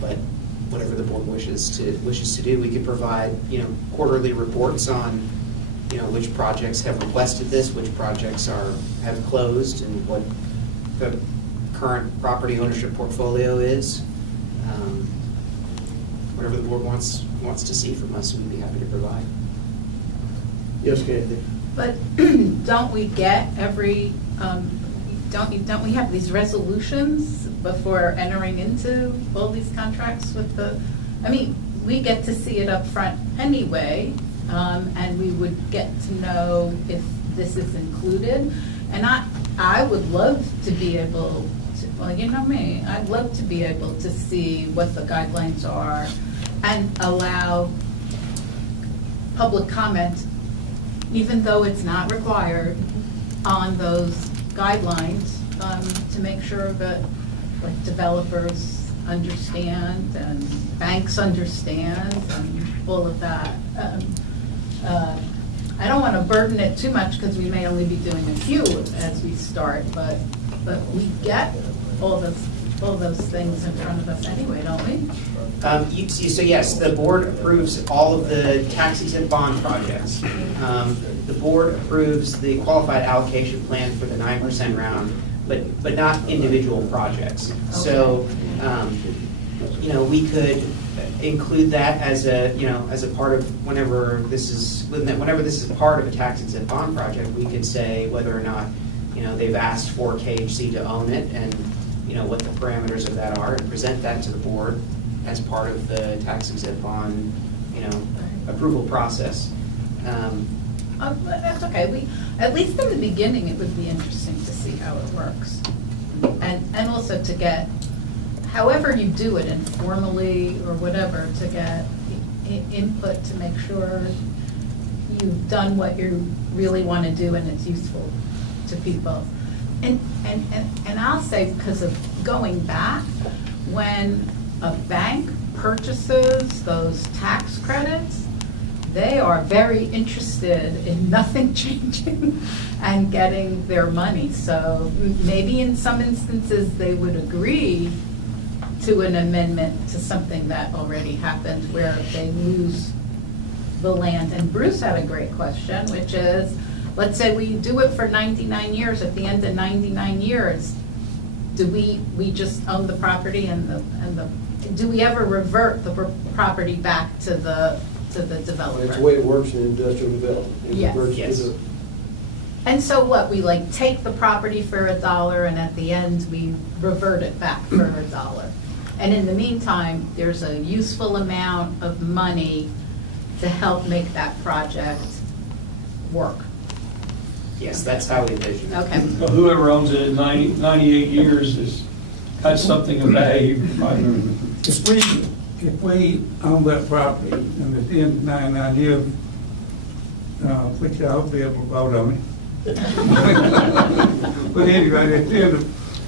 But whatever the board wishes to do, we could provide quarterly reports on which projects have requested this, which projects have closed, and what the current property ownership portfolio is. Whatever the board wants to see from us, we'd be happy to provide. Yes, Kathy? But don't we get don't we have these resolutions before entering into all these contracts with we get to see it up front anyway, and we would get to know if this is included. And I would love to be able to, well, you know me, I'd love to be able to see what the guidelines are and allow public comment, even though it's not required, on those guidelines, to make sure that like developers understand and banks understand and all of that. I don't want to burden it too much because we may only be doing a few as we start, but we get all those things in front of us anyway, don't we? So yes, the board approves all of the tax-exempt bond projects. The board approves the qualified allocation plan for the 9% round, but not individual projects. Okay. So, we could include that as a part of whenever this is part of a tax-exempt bond project, we could say whether or not they've asked for KHC to own it and what the parameters of that are, and present that to the board as part of the tax-exempt bond approval process. That's okay. At least in the beginning, it would be interesting to see how it works, and also to get, however you do it, informally or whatever, to get input to make sure you've done what you really want to do and it's useful to people. And I'll say, because of going back, when a bank purchases those tax credits, they are very interested in nothing changing and getting their money. So maybe in some instances they would agree to an amendment to something that already happened where they lose the land. And Bruce had a great question, which is, let's say we do it for 99 years. At the end of 99 years, do we just own the property do we ever revert the property back to the developer? That's the way it works in industrial development. Yes. And so what, we take the property for $1 and at the end we revert it back for $1. And in the meantime, there's a useful amount of money to help make that project work. Yes, that's how we envision it. Okay. Well, whoever owns it at 98 years has got something of value. If we own that property and at the end of 99 years, which I hope they'll vote on it. But anyway, at the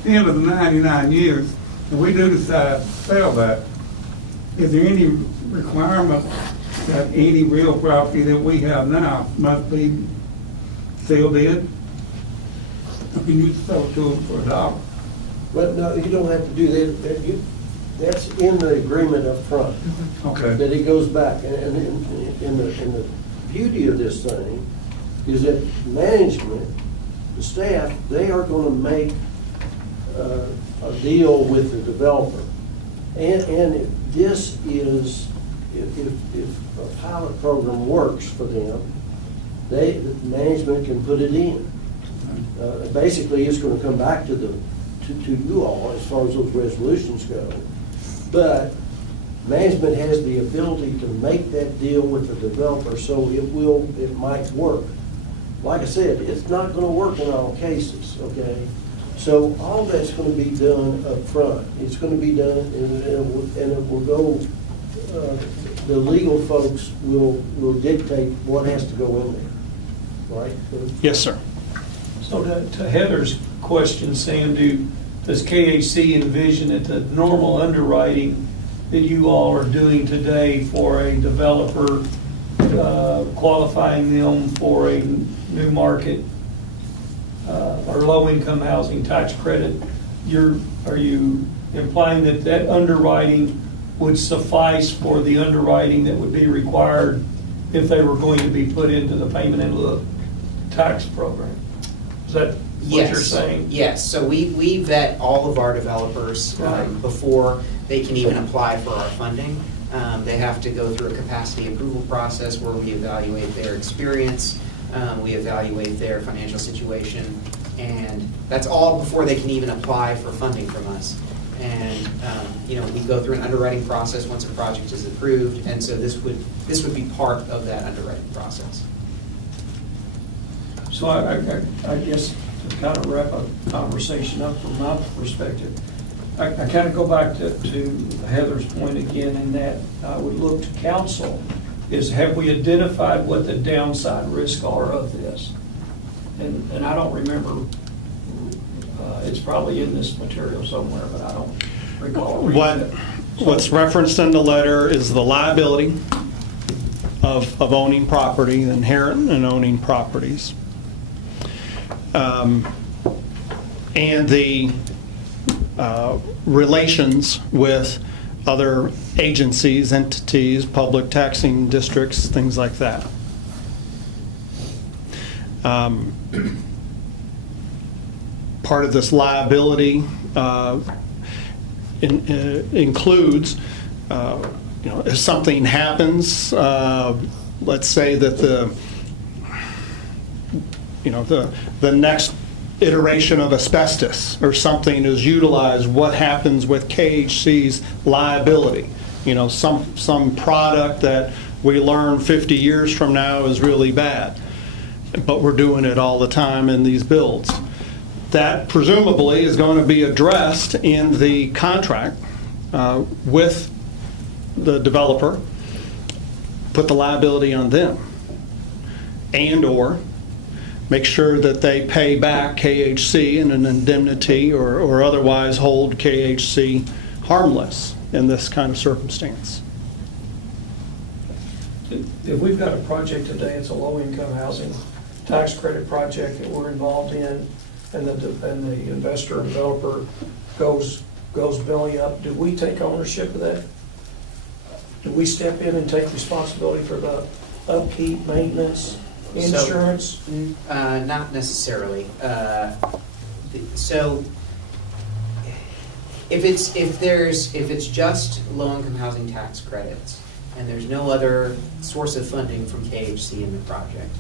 end of the 99 years, and we do decide to sell that, is there any requirement that any real property that we have now must be sealed in? Or can you sell it to them for $1? But no, you don't have to do that. That's in the agreement up front. Okay. That it goes back. And the beauty of this thing is that management, the staff, they are going to make a deal with the developer. And if this is, if a pilot program works for them, the management can put it in. Basically, it's going to come back to you all as far as those resolutions go. But management has the ability to make that deal with the developer, so it might work. Like I said, it's not going to work in all cases, okay? So all that's going to be done up front. It's going to be done, and it will go, the legal folks will dictate what has to go in there, right? Yes, sir. So to Heather's question, Sam, does KHC envision that the normal underwriting that you all are doing today for a developer, qualifying them for a new market or low-income housing tax credit, are you implying that underwriting would suffice for the underwriting that would be required if they were going to be put into the payment in lieu of tax program? Is that what you're saying? Yes, so we vet all of our developers before they can even apply for our funding. They have to go through a capacity approval process where we evaluate their experience, we evaluate their financial situation, and that's all before they can even apply for funding from us. And we go through an underwriting process once a project is approved, and so this would be part of that underwriting process. So I guess to kind of wrap a conversation up from my perspective, I kind of go back to Heather's point again, in that I would look to council, is have we identified what the downside risks are of this? And I don't remember, it's probably in this material somewhere, but I don't recall. What's referenced in the letter is the liability of owning property, inherent in owning properties. And the relations with other agencies, entities, public taxing districts, things like that. Part of this liability includes, if something happens, let's say that the next iteration of asbestos or something is utilized, what happens with KHC's liability? Some product that we learn 50 years from now is really bad, but we're doing it all the time in these builds. That presumably is going to be addressed in the contract with the developer, put the liability on them, and/or make sure that they pay back KHC in an indemnity or otherwise hold KHC harmless in this kind of circumstance. If we've got a project today, it's a low-income housing tax credit project that we're involved in, and the investor and developer goes belly up, do we take ownership of that? Do we step in and take responsibility for the upkeep, maintenance, insurance? Not necessarily. So if it's just low-income housing tax credits and there's no other source of funding from KHC in the project,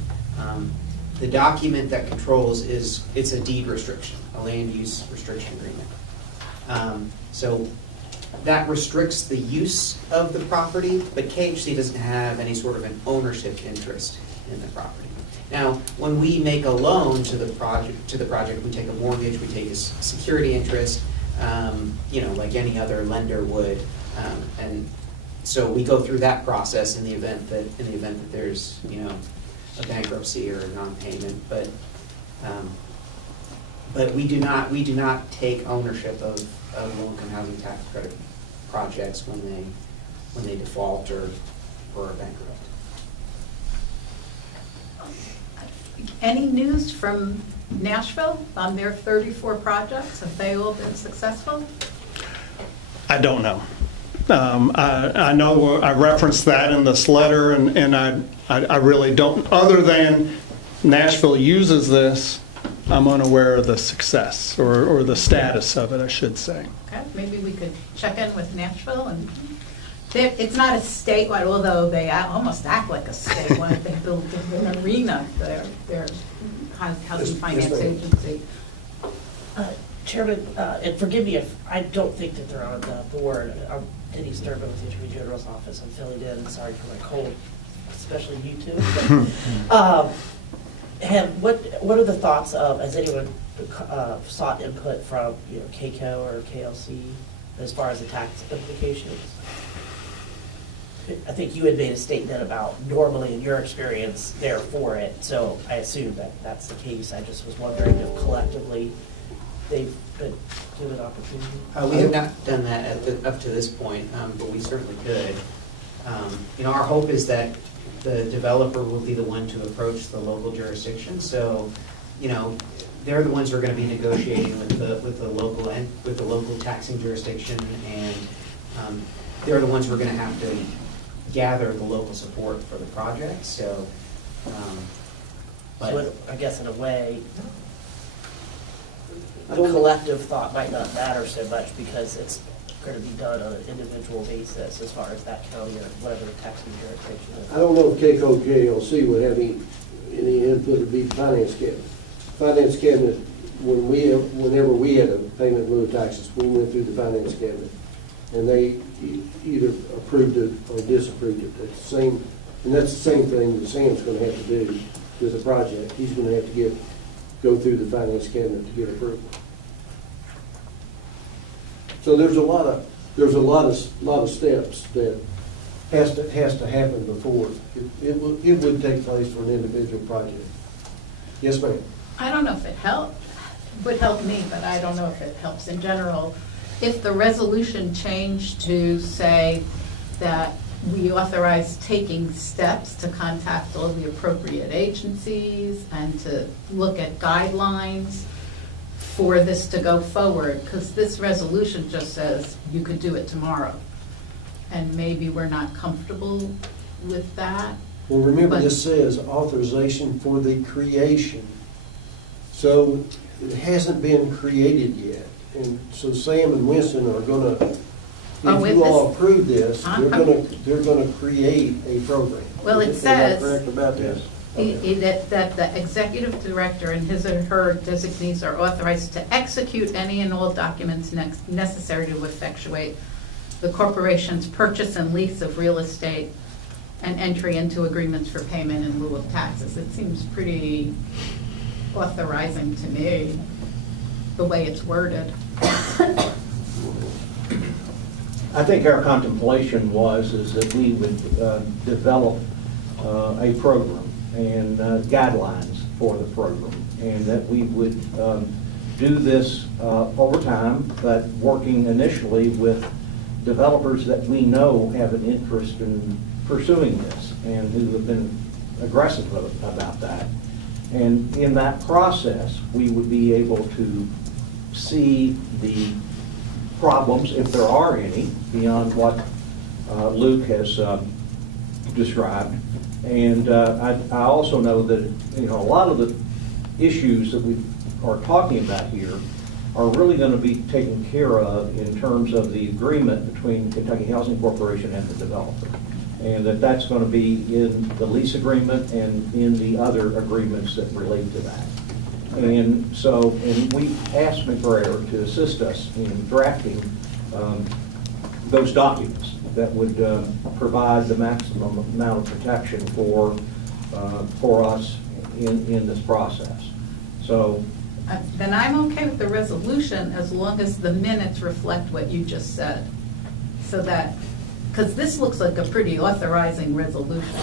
the document that controls it's a deed restriction, a land use restriction agreement. So that restricts the use of the property, but KHC doesn't have any sort of an ownership interest in the property. Now, when we make a loan to the project, we take a mortgage, we take a security interest, like any other lender would, and so we go through that process in the event that there's a bankruptcy or a non-payment, but we do not take ownership of low-income housing tax credit projects when when they default or are bankrupt. Any news from Nashville on their 34 projects? Have they all been successful? I don't know. I know I referenced that in this letter, and I really don't, other than Nashville uses this, I'm unaware of the success or the status of it, I should say. Okay, maybe we could check in with Nashville. And it's not a statewide, although they almost act like a statewide. They built an arena, their housing finance agency. Chairman, and forgive me if I don't think that they're on the board. I'm Denise Durbin with the Attorney General's office. I'm filling in, and sorry for my cold, especially you two. What are the thoughts of, has anyone sought input from KCO or KLC as far as the tax implications? I think you had made a statement about normally in your experience they're for it, so I assume that that's the case. I just was wondering if collectively they've been given opportunity. We have not done that up to this point, but we certainly could. Our hope is that the developer will be the one to approach the local jurisdiction. So, they're the ones who are going to be negotiating with the local taxing jurisdiction, and they're the ones who are going to have to gather the local support for the project. So, So I guess in a way, a collective thought might not matter so much because it's going to be done on an individual basis as far as that county or whatever the taxing jurisdiction is. I don't know if KCO KLC would have any input to be finance cabinet. Finance cabinet, whenever we had a payment in lieu of taxes, we went through the finance cabinet, and they either approved it or disapproved it. That's the same thing that Sam's going to have to do with the project. He's going to have to go through the finance cabinet to get approval. So there's a lot of steps that has to happen before it would take place for an individual project. Yes, ma'am. I don't know if it would help me, but I don't know if it helps in general. If the resolution changed to say that we authorize taking steps to contact all the appropriate agencies and to look at guidelines for this to go forward, because this resolution just says you could do it tomorrow. And maybe we're not comfortable with that. Well, remember, But- this says authorization for the creation. So it hasn't been created yet. And so Sam and Winston are gonna, Oh, if with you all this- approve this, I'm- they're gonna create a program. Well, it Am I says- correct about this? That the executive director and his or her designees are authorized to execute any and all documents necessary to effectuate the corporation's purchase and lease of real estate and entry into agreements for payment in lieu of taxes. It seems pretty authorizing to me, the way it's worded. I think our contemplation is that we would develop a program and guidelines for the program, and that we would do this over time, but working initially with developers that we know have an interest in pursuing this and who have been aggressive about that. And in that process, we would be able to see the problems, if there are any, beyond what Luke has described. And I also know that a lot of the issues that we are talking about here are really going to be taken care of in terms of the agreement between Kentucky Housing Corporation and the developer. And that's going to be in the lease agreement and in the other agreements that relate to that. And we asked McBrayer to assist us in drafting those documents that would provide the maximum amount of protection for us in this process. So. Then I'm okay with the resolution as long as the minutes reflect what you just said. So that, because this looks like a pretty authorizing resolution.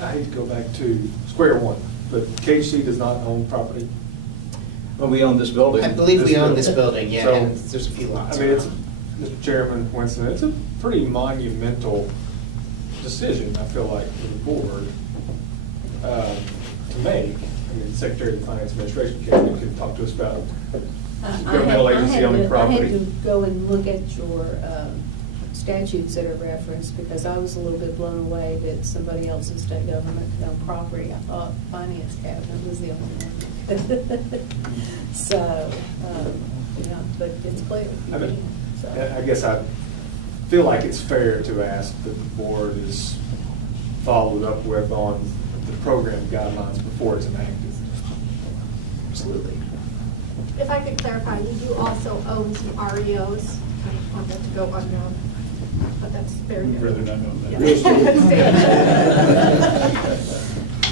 I hate to go back to square one, but KHC does not own property. Well, we own this building. I believe we own this building, yeah, So, and there's a few lots. I mean, Mr. Chairman, Winston, it's a pretty monumental decision, I feel like, for the board to make. I mean, the Secretary of the Finance Administration could talk to us about governmental agency owning property. I had to go and look at your statutes that are referenced, because I was a little bit blown away that somebody else in state government could own property. I thought finance cabinet was the only one. So, yeah, but it's clear. I mean, So. I guess I feel like it's fair to ask that the board is followed up with on the program guidelines before it's enacted. Absolutely. If I could clarify, you do also own some REOs. I don't want that to go unknown, but that's very good. Rather not know that.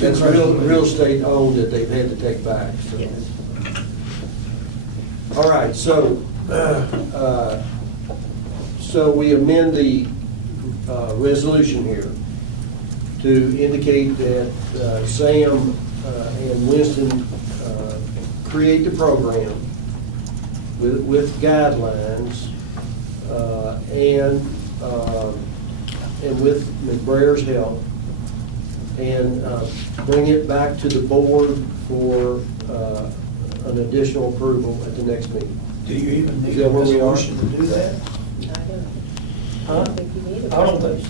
That's real estate owned that they've had to take back, so. Yes. All right, so we amend the resolution here to indicate that Sam and Winston create the program with guidelines and with McBraer's help, and bring it back to the board for an additional approval at the next meeting. Do you even Is need that a where we are? resolution to do that? I don't think you need a I don't think,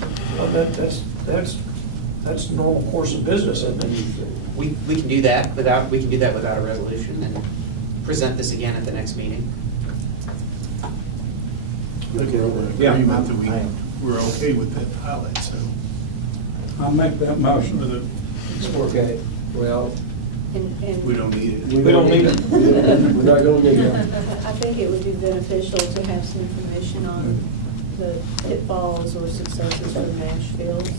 resolution. that's the normal course of business, isn't it? We can do that without a resolution and present this again at the next meeting. Okay, Yeah. agreement that we're okay with that pilot, so. I'll make that motion. Okay, well, And We don't need it. We don't need it. We're not gonna need it. I think it would be beneficial to have some information on the pitfalls or successes for Nashville's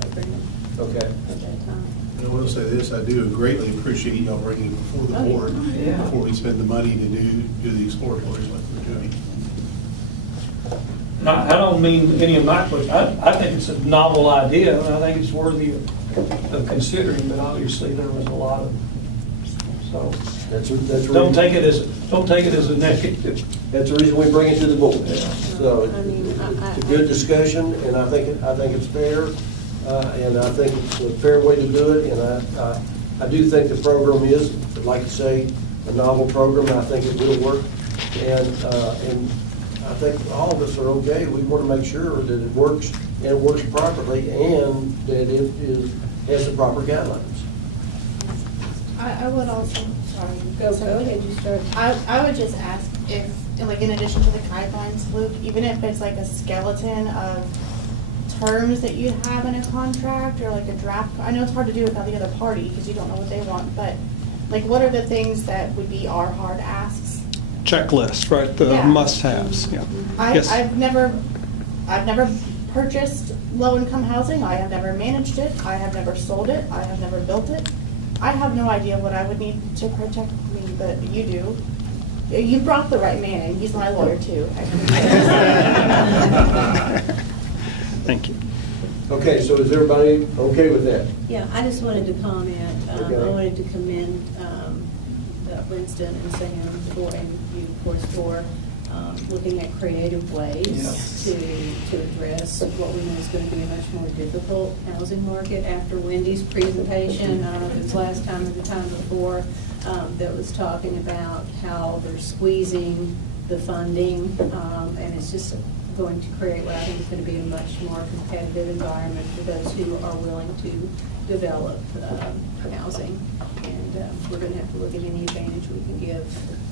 program Okay. at that time. And I will say this, I do greatly appreciate y'all bringing it before the Oh, yeah. board, Yeah. before we spend the money to do the exploratories like we're doing. I don't mean any of my questions. I think it's a novel idea, and I think it's worthy of considering, but obviously there was a lot of, so. That's Don't take it as a negative. That's the reason we bring it to the board. So I mean, it's a good discussion, and I think it's fair, and I think it's a fair way to do it, and I do think the program is, I'd like to say, a novel program, and I think it will work. And I think all of us are okay. We want to make sure that it works, and it works properly, and that it has the proper guidelines. I would also, sorry. Go ahead, you start. I would just ask if, like, in addition to the guidelines, Luke, even if it's like a skeleton of terms that you have in a contract, or like a draft, I know it's hard to do without the other party because you don't know what they want, but like, what are the things that would be our hard asks? Checklist, right, the Yeah. must-haves, yeah. Yes. I've never purchased low-income housing. I have never managed it. I have never sold it. I have never built it. I have no idea what I would need to protect me, but you do. You brought the right man in. He's my lawyer too. Thank you. Okay, so is everybody okay with that? Yeah, I just wanted to comment, Okay. I wanted to commend Winston and Sam and you, of course, for looking at creative ways to address what we know is going to be a much more difficult housing market. After Wendy's presentation, I don't know if it was last time or the time before, that was talking about how they're squeezing the funding, and it's just going to create what I think is going to be a much more competitive environment for those who are willing to develop housing. And we're going to have to look at any advantage we can give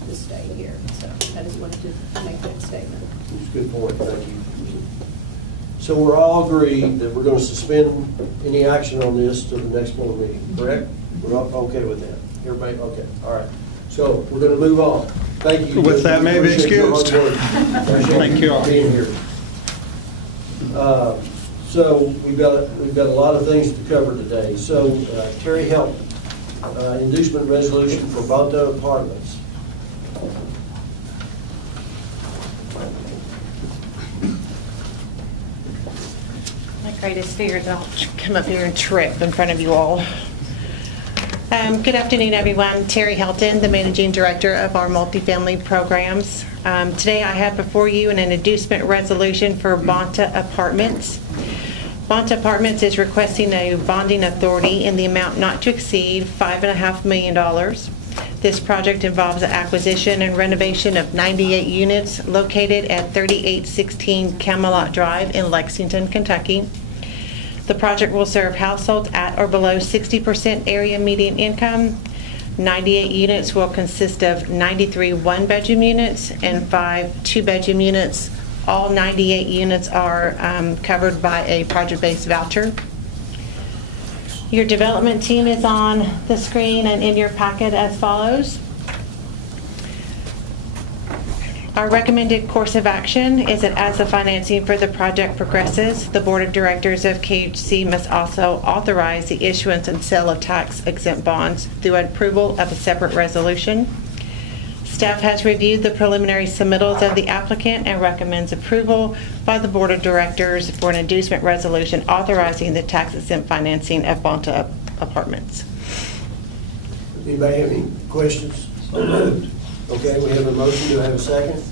the state here. So I just wanted to make that statement. That's a good point, thank you. So we're all agreed that we're going to suspend any action on this to the next board meeting, correct? We're all okay with that? Everybody, okay, all right. So we're going to move on. Thank you. With that, may be Appreciate your hard excused. work. Appreciate Thank you all. being here. So we've got a lot of things to cover today. So Terry Help, inducement resolution for Bonta Apartments. My greatest fear is I'll come up here and trip in front of you all. Good afternoon, everyone. Terry Helton, the Managing Director of our multifamily programs. Today I have before you an inducement resolution for Bonta Apartments. Bonta Apartments is requesting a bonding authority in the amount not to exceed $5.5 million. This project involves the acquisition and renovation of 98 units located at 3816 Camelot Drive in Lexington, Kentucky. The project will serve households at or below 60% area median income. 98 units will consist of 93 one-bedroom units and 5 two-bedroom units. All 98 units are covered by a project-based voucher. Your development team is on the screen and in your packet as follows. Our recommended course of action is that as the financing for the project progresses, the Board of Directors of KHC must also authorize the issuance and sale of tax-exempt bonds through approval of a separate resolution. Staff has reviewed the preliminary submittals of the applicant and recommends approval by the Board of Directors for an inducement resolution authorizing the tax-exempt financing of Bonta Apartments. Anybody have any questions? So moved. Okay, we have a motion. Do I have a second?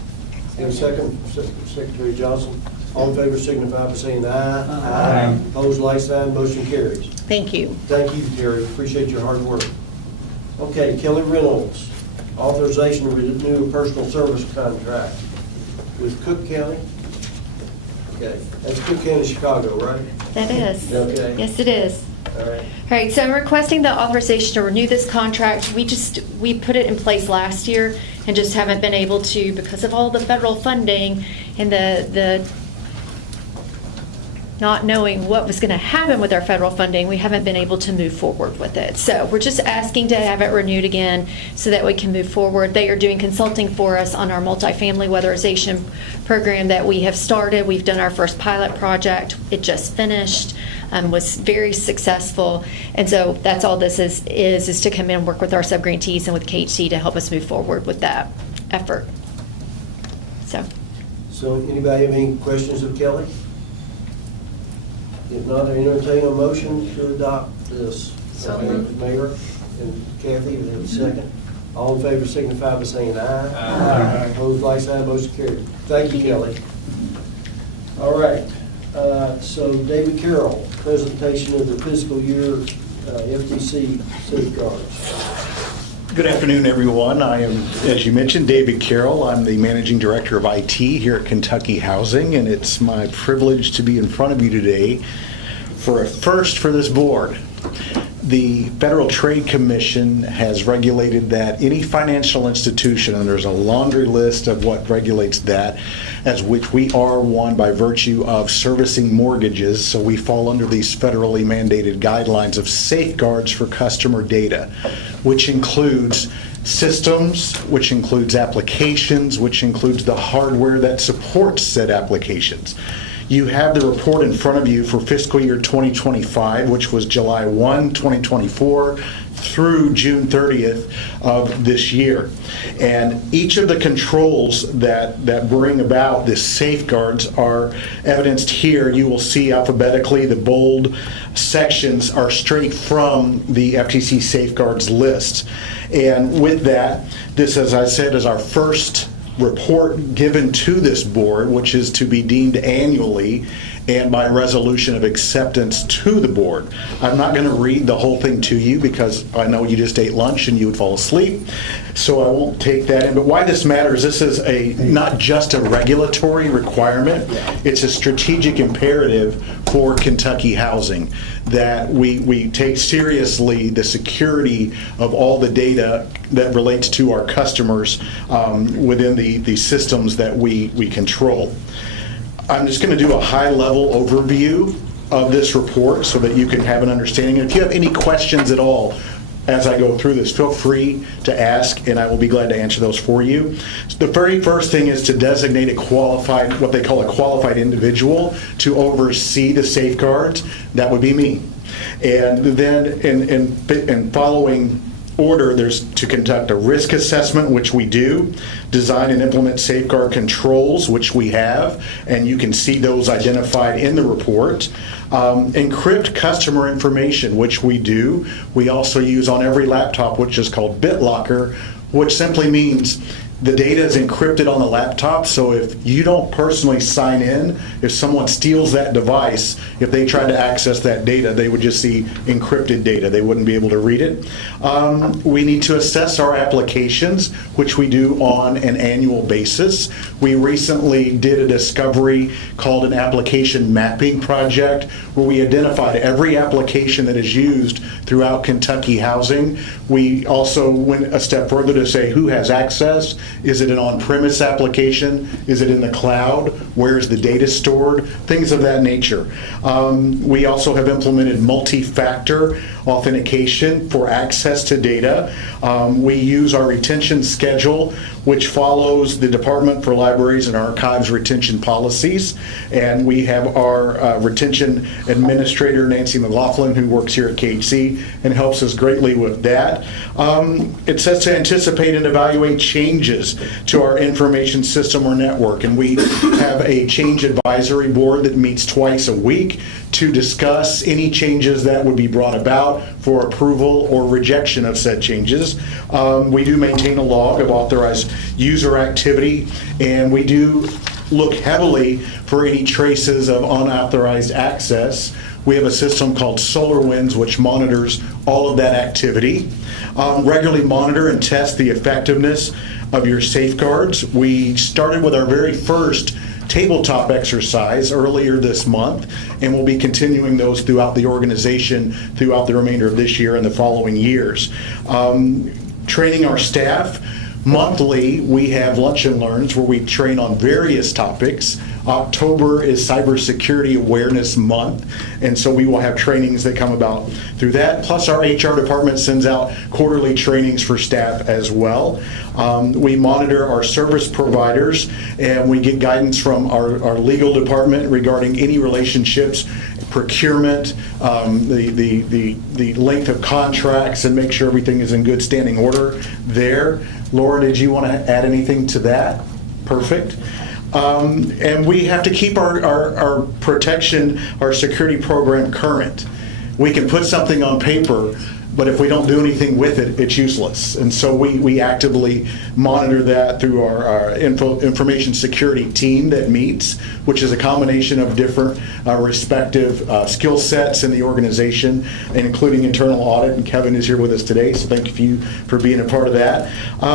Have a second, Secretary Johnson. All in favor signify by saying aye. Aye. Opposed, like sign. Motion carries. Thank you. Thank you, Terry. Appreciate your hard work. Okay, Kelly Reynolds, authorization to renew a personal service contract with Cook County. Okay, that's Cook County, Chicago, right? That is. Okay. Yes, it is. All right. All right, so I'm requesting the authorization to renew this contract. We put it in place last year and just haven't been able to, because of all the federal funding and the not knowing what was going to happen with our federal funding, we haven't been able to move forward with it. So we're just asking to have it renewed again so that we can move forward. They are doing consulting for us on our multifamily weatherization program that we have started. We've done our first pilot project. It just finished, was very successful. And so that's all this is to come in and work with our subgrantees and with KHC to help us move forward with that effort. So anybody have any questions of Kelly? If not, I entertain a motion to adopt this. So moved. Mayor and Kathy, we have a second. All in favor signify by saying aye. Aye. Opposed, like sign, motion carried. Thank you, Kelly. All right, so David Carroll, presentation of the fiscal year FTC safeguards. Good afternoon, everyone. I am, as you mentioned, David Carroll. I'm the Managing Director of IT here at Kentucky Housing, and it's my privilege to be in front of you today for a first for this board. The Federal Trade Commission has regulated that any financial institution, and there's a laundry list of what regulates that, as which we are one by virtue of servicing mortgages, so we fall under these federally mandated guidelines of safeguards for customer data, which includes systems, which includes applications, which includes the hardware that supports said applications. You have the report in front of you for fiscal year 2025, which was July 1, 2024 through June 30th of this year. And each of the controls that bring about this safeguards are evidenced here. You will see alphabetically the bold sections are straight from the FTC safeguards list. And with that, this, as I said, is our first report given to this board, which is to be deemed annually and by resolution of acceptance to the board. I'm not going to read the whole thing to you because I know you just ate lunch and you would fall asleep, so I won't take that in. But why this matters, this is not just a regulatory requirement, it's a strategic imperative for Kentucky Housing that we take seriously the security of all the data that relates to our customers within the systems that we control. I'm just going to do a high-level overview of this report so that you can have an understanding. And if you have any questions at all as I go through this, feel free to ask, and I will be glad to answer those for you. So the very first thing is to designate a qualified, what they call a qualified individual, to oversee the safeguards. That would be me. And then in following order, there's to conduct a risk assessment, which we do, design and implement safeguard controls, which we have, and you can see those identified in the report. Encrypt customer information, which we do. We also use on every laptop, which is called BitLocker, which simply means the data is encrypted on the laptop, so if you don't personally sign in, if someone steals that device, if they tried to access that data, they would just see encrypted data. They wouldn't be able to read it. We need to assess our applications, which we do on an annual basis. We recently did a discovery called an application mapping project, where we identified every application that is used throughout Kentucky Housing. We also went a step further to say who has access. Is it an on-premise application? Is it in the cloud? Where is the data stored? Things of that nature. We also have implemented multi-factor authentication for access to data. We use our retention schedule, which follows the Department for Libraries and Archives retention policies. And we have our retention administrator, Nancy McLaughlin, who works here at KHC and helps us greatly with that. It says to anticipate and evaluate changes to our information system or network. And we have a change advisory board that meets twice a week to discuss any changes that would be brought about for approval or rejection of said changes. We do maintain a log of authorized user activity, and we do look heavily for any traces of unauthorized access. We have a system called SolarWinds, which monitors all of that activity. Regularly monitor and test the effectiveness of your safeguards. We started with our very first tabletop exercise earlier this month, and we'll be continuing those throughout the organization throughout the remainder of this year and the following years. Training our staff. Monthly, we have lunch and learns where we train on various topics. October is Cybersecurity Awareness Month, and so we will have trainings that come about through that. Plus, our HR department sends out quarterly trainings for staff as well. We monitor our service providers, and we get guidance from our legal department regarding any relationships, procurement, the length of contracts, and make sure everything is in good standing order there. Laura, did you want to add anything to that? Perfect. And we have to keep our protection, our security program current. We can put something on paper, but if we don't do anything with it, it's useless. And so we actively monitor that through our information security team that meets, which is a combination of different respective skill sets in the organization, and including internal audit. And Kevin is here with us today, so thank you for being a part of that.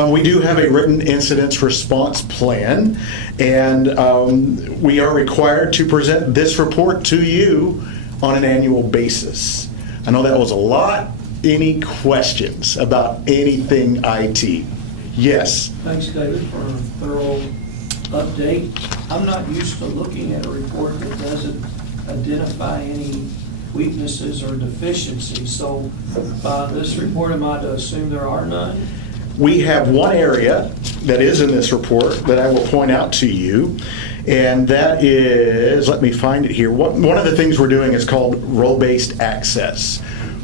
We do have a written incidents response plan, and we are required to present this report to you on an annual basis. I know that was a lot. Any questions about anything IT? Yes. Thanks, David, for a thorough update. I'm not used to looking at a report that doesn't identify any weaknesses or deficiencies. So by this report, am I to assume there are none? We have one area that is in this report that I will point out to you, and that is, let me find it here. One of the things we're doing is called role-based access.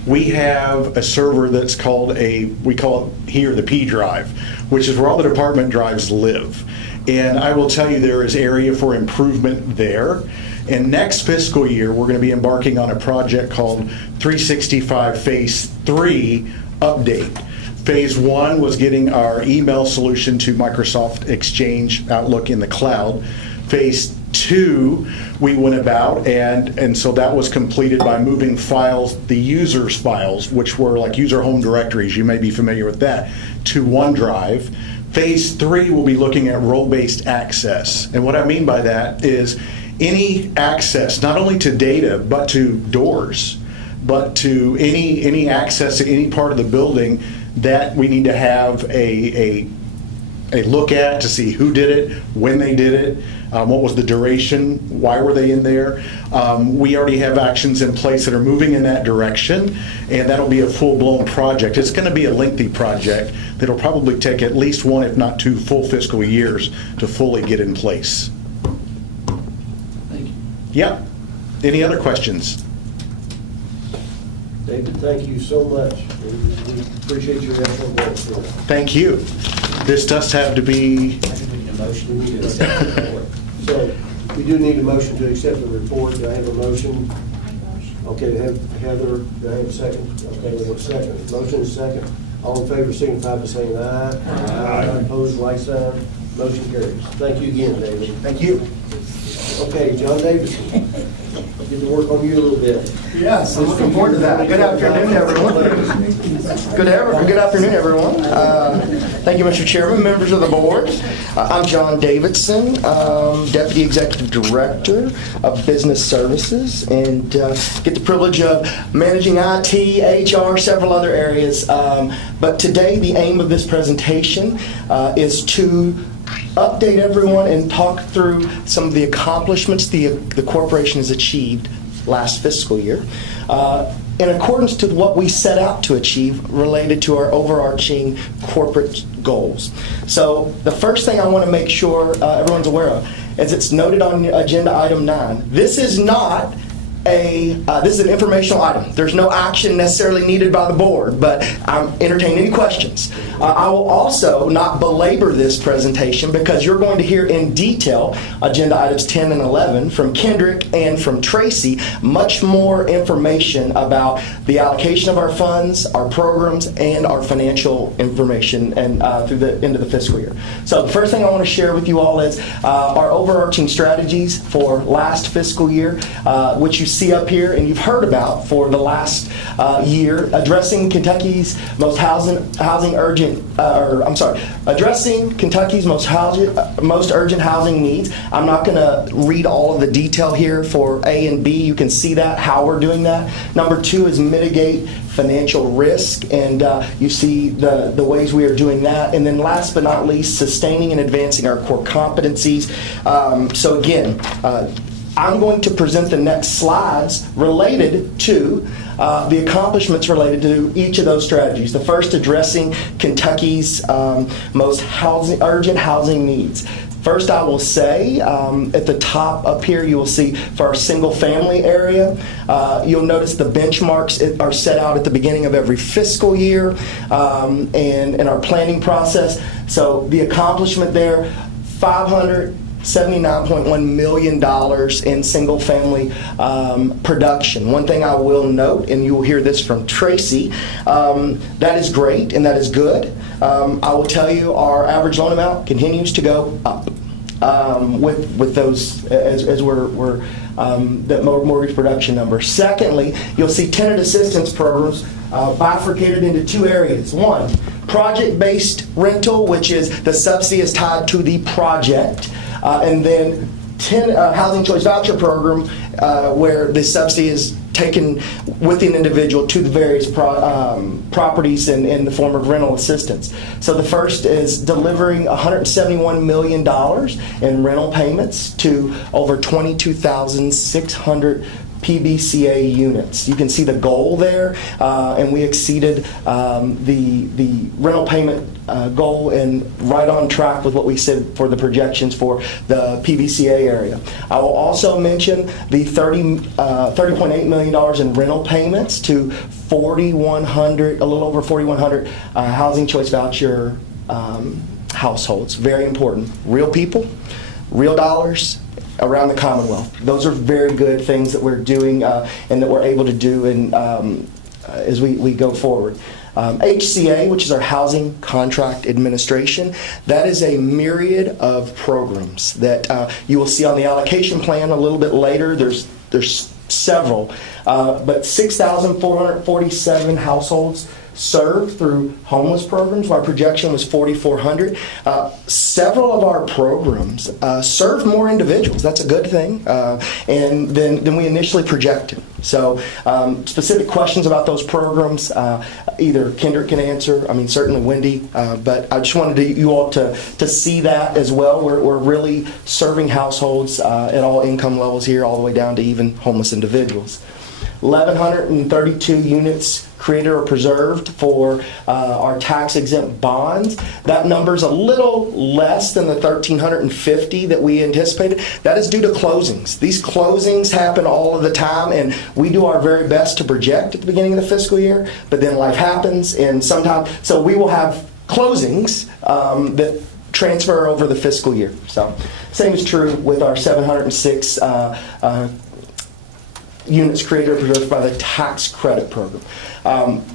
We have a server that's called we call it here the P drive, which is where all the department drives live. And I will tell you there is area for improvement there. And next fiscal year, we're going to be embarking on a project called 365 Phase 3 Update. Phase 1 was getting our email solution to Microsoft Exchange Outlook in the cloud. Phase 2, we went about, and so that was completed by moving files, the users' files, which were like user home directories, you may be familiar with that, to OneDrive. Phase 3 will be looking at role-based access. And what I mean by that is any access, not only to data, but to doors, but to any access to any part of the building that we need to have a look at to see who did it, when they did it, what was the duration, why were they in there. We already have actions in place that are moving in that direction, and that'll be a full-blown project. It's going to be a lengthy project that'll probably take at least 1, if not 2 full fiscal years to fully get in place. Thank you. Yep. Any other questions? David, thank you so much. We appreciate your excellent work here. Thank you. This does have to be, So, we do need a motion to accept the report. Do I have a motion? Okay, Heather, do I have a second? Okay, we have a second. Motion is second. All in favor, signify by saying aye. Aye. Opposed, like sign. Motion carries. Thank you again, David. thank you. Okay, John Davidson, get to work on you a little bit. Yes, I'm looking forward to that. Good afternoon, everyone. Good afternoon, everyone. Thank you, Mr. Chairman, members of the board. I'm John Davidson, Deputy Executive Director of Business Services, and get the privilege of managing IT, HR, several other areas. But today, the aim of this presentation is to update everyone and talk through some of the accomplishments the corporation has achieved last fiscal year in accordance to what we set out to achieve related to our overarching corporate goals. So the first thing I want to make sure everyone's aware of is it's noted on agenda item 9. This is not this is an informational item. There's no action necessarily needed by the board, but I'm entertaining any questions. I will also not belabor this presentation because you're going to hear in detail agenda items 10 and 11 from Kendrick and from Tracy, much more information about the allocation of our funds, our programs, and our financial information and through the end of the fiscal year. So the first thing I want to share with you all is our overarching strategies for last fiscal year, which you see up here and you've heard about for the last year, addressing Kentucky's most addressing Kentucky's most urgent housing needs. I'm not going to read all of the detail here for A and B. You can see that, how we're doing that. Number 2 is mitigate financial risk, and you see the ways we are doing that. And then last but not least, sustaining and advancing our core competencies. So again, I'm going to present the next slides related to the accomplishments related to each of those strategies. The first, addressing Kentucky's most urgent housing needs. First, I will say at the top up here, you will see for our single-family area, you'll notice the benchmarks are set out at the beginning of every fiscal year and in our planning process. So the accomplishment there, $579.1 million in single-family production. One thing I will note, and you will hear this from Tracy, that is great and that is good. I will tell you our average loan amount continues to go up with those as we're the mortgage production number. Secondly, you'll see tenant assistance programs bifurcated into 2 areas. One, project-based rental, which is the subsidy is tied to the project. And then Housing Choice Voucher Program, where the subsidy is taken with an individual to the various properties in the form of rental assistance. So the first is delivering $171 million in rental payments to over 22,600 PBCA units. You can see the goal there, and we exceeded the rental payment goal and right on track with what we said for the projections for the PBCA area. I will also mention the $30.8 million in rental payments to 4,100, a little over 4,100 Housing Choice Voucher households. Very important. Real people, real dollars, around the Commonwealth. Those are very good things that we're doing and that we're able to do as we go forward. HCA, which is our Housing Contract Administration, that is a myriad of programs that you will see on the allocation plan a little bit later. There's several, but 6,447 households served through homeless programs. Our projection was 4,400. Several of our programs serve more individuals. That's a good thing, and than we initially projected. So specific questions about those programs, either Kendrick can answer, certainly Wendy, but I just wanted you all to see that as well. We're really serving households at all income levels here, all the way down to even homeless individuals. 1,132 units created or preserved for our tax exempt bonds. That number's a little less than the 1,350 that we anticipated. That is due to closings. These closings happen all of the time, and we do our very best to project at the beginning of the fiscal year, but then life happens, and sometimes, so we will have closings that transfer over the fiscal year. So same is true with our 706 units created or preserved by the tax credit program.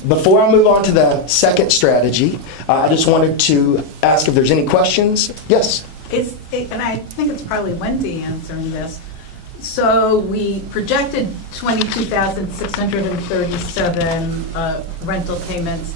Before I move on to the second strategy, I just wanted to ask if there's any questions. Yes? And I think it's probably Wendy answering this. So we projected 22,637 rental payments,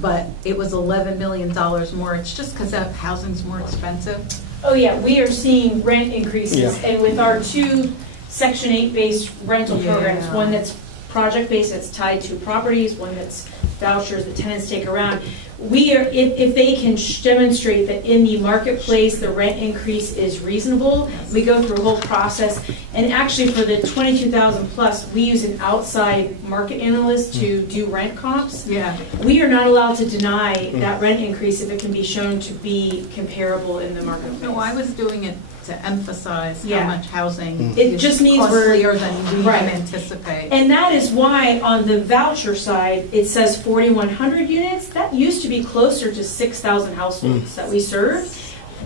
but it was $11 million more. It's just because housing's more expensive? Oh yeah, we are seeing rent increases, Yeah. and with our two Section 8 based rental programs, Yeah. one that's project based that's tied to properties, one that's vouchers that tenants take around. We are, if they can demonstrate that in the marketplace the rent increase is reasonable, we go through a whole process. And actually for the 22,000 plus, we use an outside market analyst to do rent comps. Yeah. We are not allowed to deny that rent increase if it can be shown to be comparable in the marketplace. No, I was doing it to emphasize Yeah. how much housing It is just needs costlier than we Right. can anticipate. And that is why on the voucher side, it says 4,100 units. That used to be closer to 6,000 households that we serve,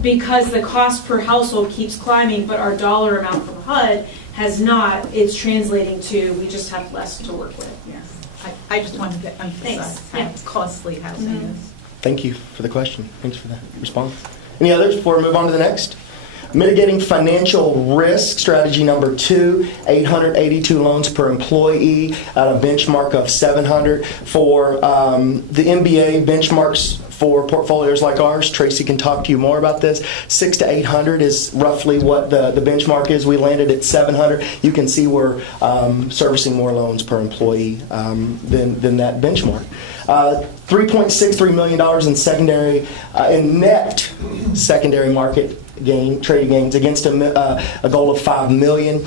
because the cost per household keeps climbing, but our dollar amount from HUD has not. It's translating to, we just have less to work with. Yes. I just wanted to emphasize how costly housing is. Thank you for the question. Thanks for that response. Any others before we move on to the next? Mitigating financial risk, strategy number 2, 882 loans per employee at a benchmark of 700. For the MBA benchmarks for portfolios like ours, Tracy can talk to you more about this. 600 to 800 is roughly what the benchmark is. We landed at 700. You can see we're servicing more loans per employee than that benchmark. $3.63 million in secondary, in net secondary market trading gains against a goal of $5 million.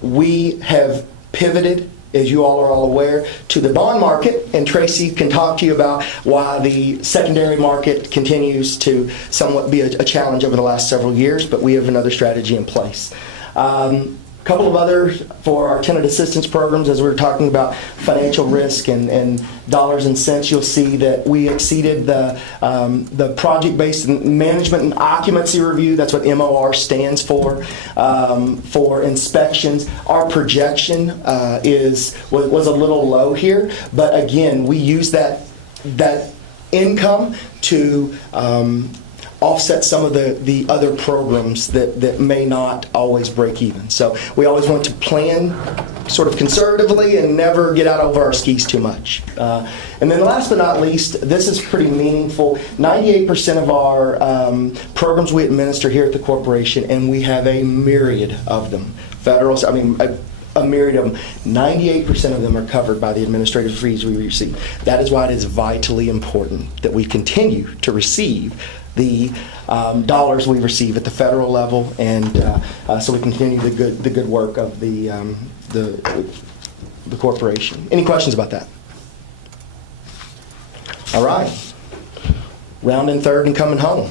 We have pivoted, as you all are all aware, to the bond market, and Tracy can talk to you about why the secondary market continues to somewhat be a challenge over the last several years, but we have another strategy in place. Couple of others for our tenant assistance programs. As we were talking about financial risk and dollars and cents, you'll see that we exceeded the project-based management and occupancy review. That's what MOR stands for inspections. Our projection was a little low here, but again, we use that income to offset some of the other programs that may not always break even. So we always want to plan sort of conservatively and never get out over our skis too much. And then last but not least, this is pretty meaningful. 98% of our programs we administer here at the corporation, and we have a myriad of them. Federal, a myriad of them. 98% of them are covered by the administrative fees we receive. That is why it is vitally important that we continue to receive the dollars we receive at the federal level, and so we continue the good work of the corporation. Any questions about that? All right. Rounding third and coming home.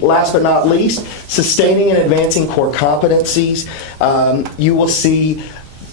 Last but not least, sustaining and advancing core competencies. You will see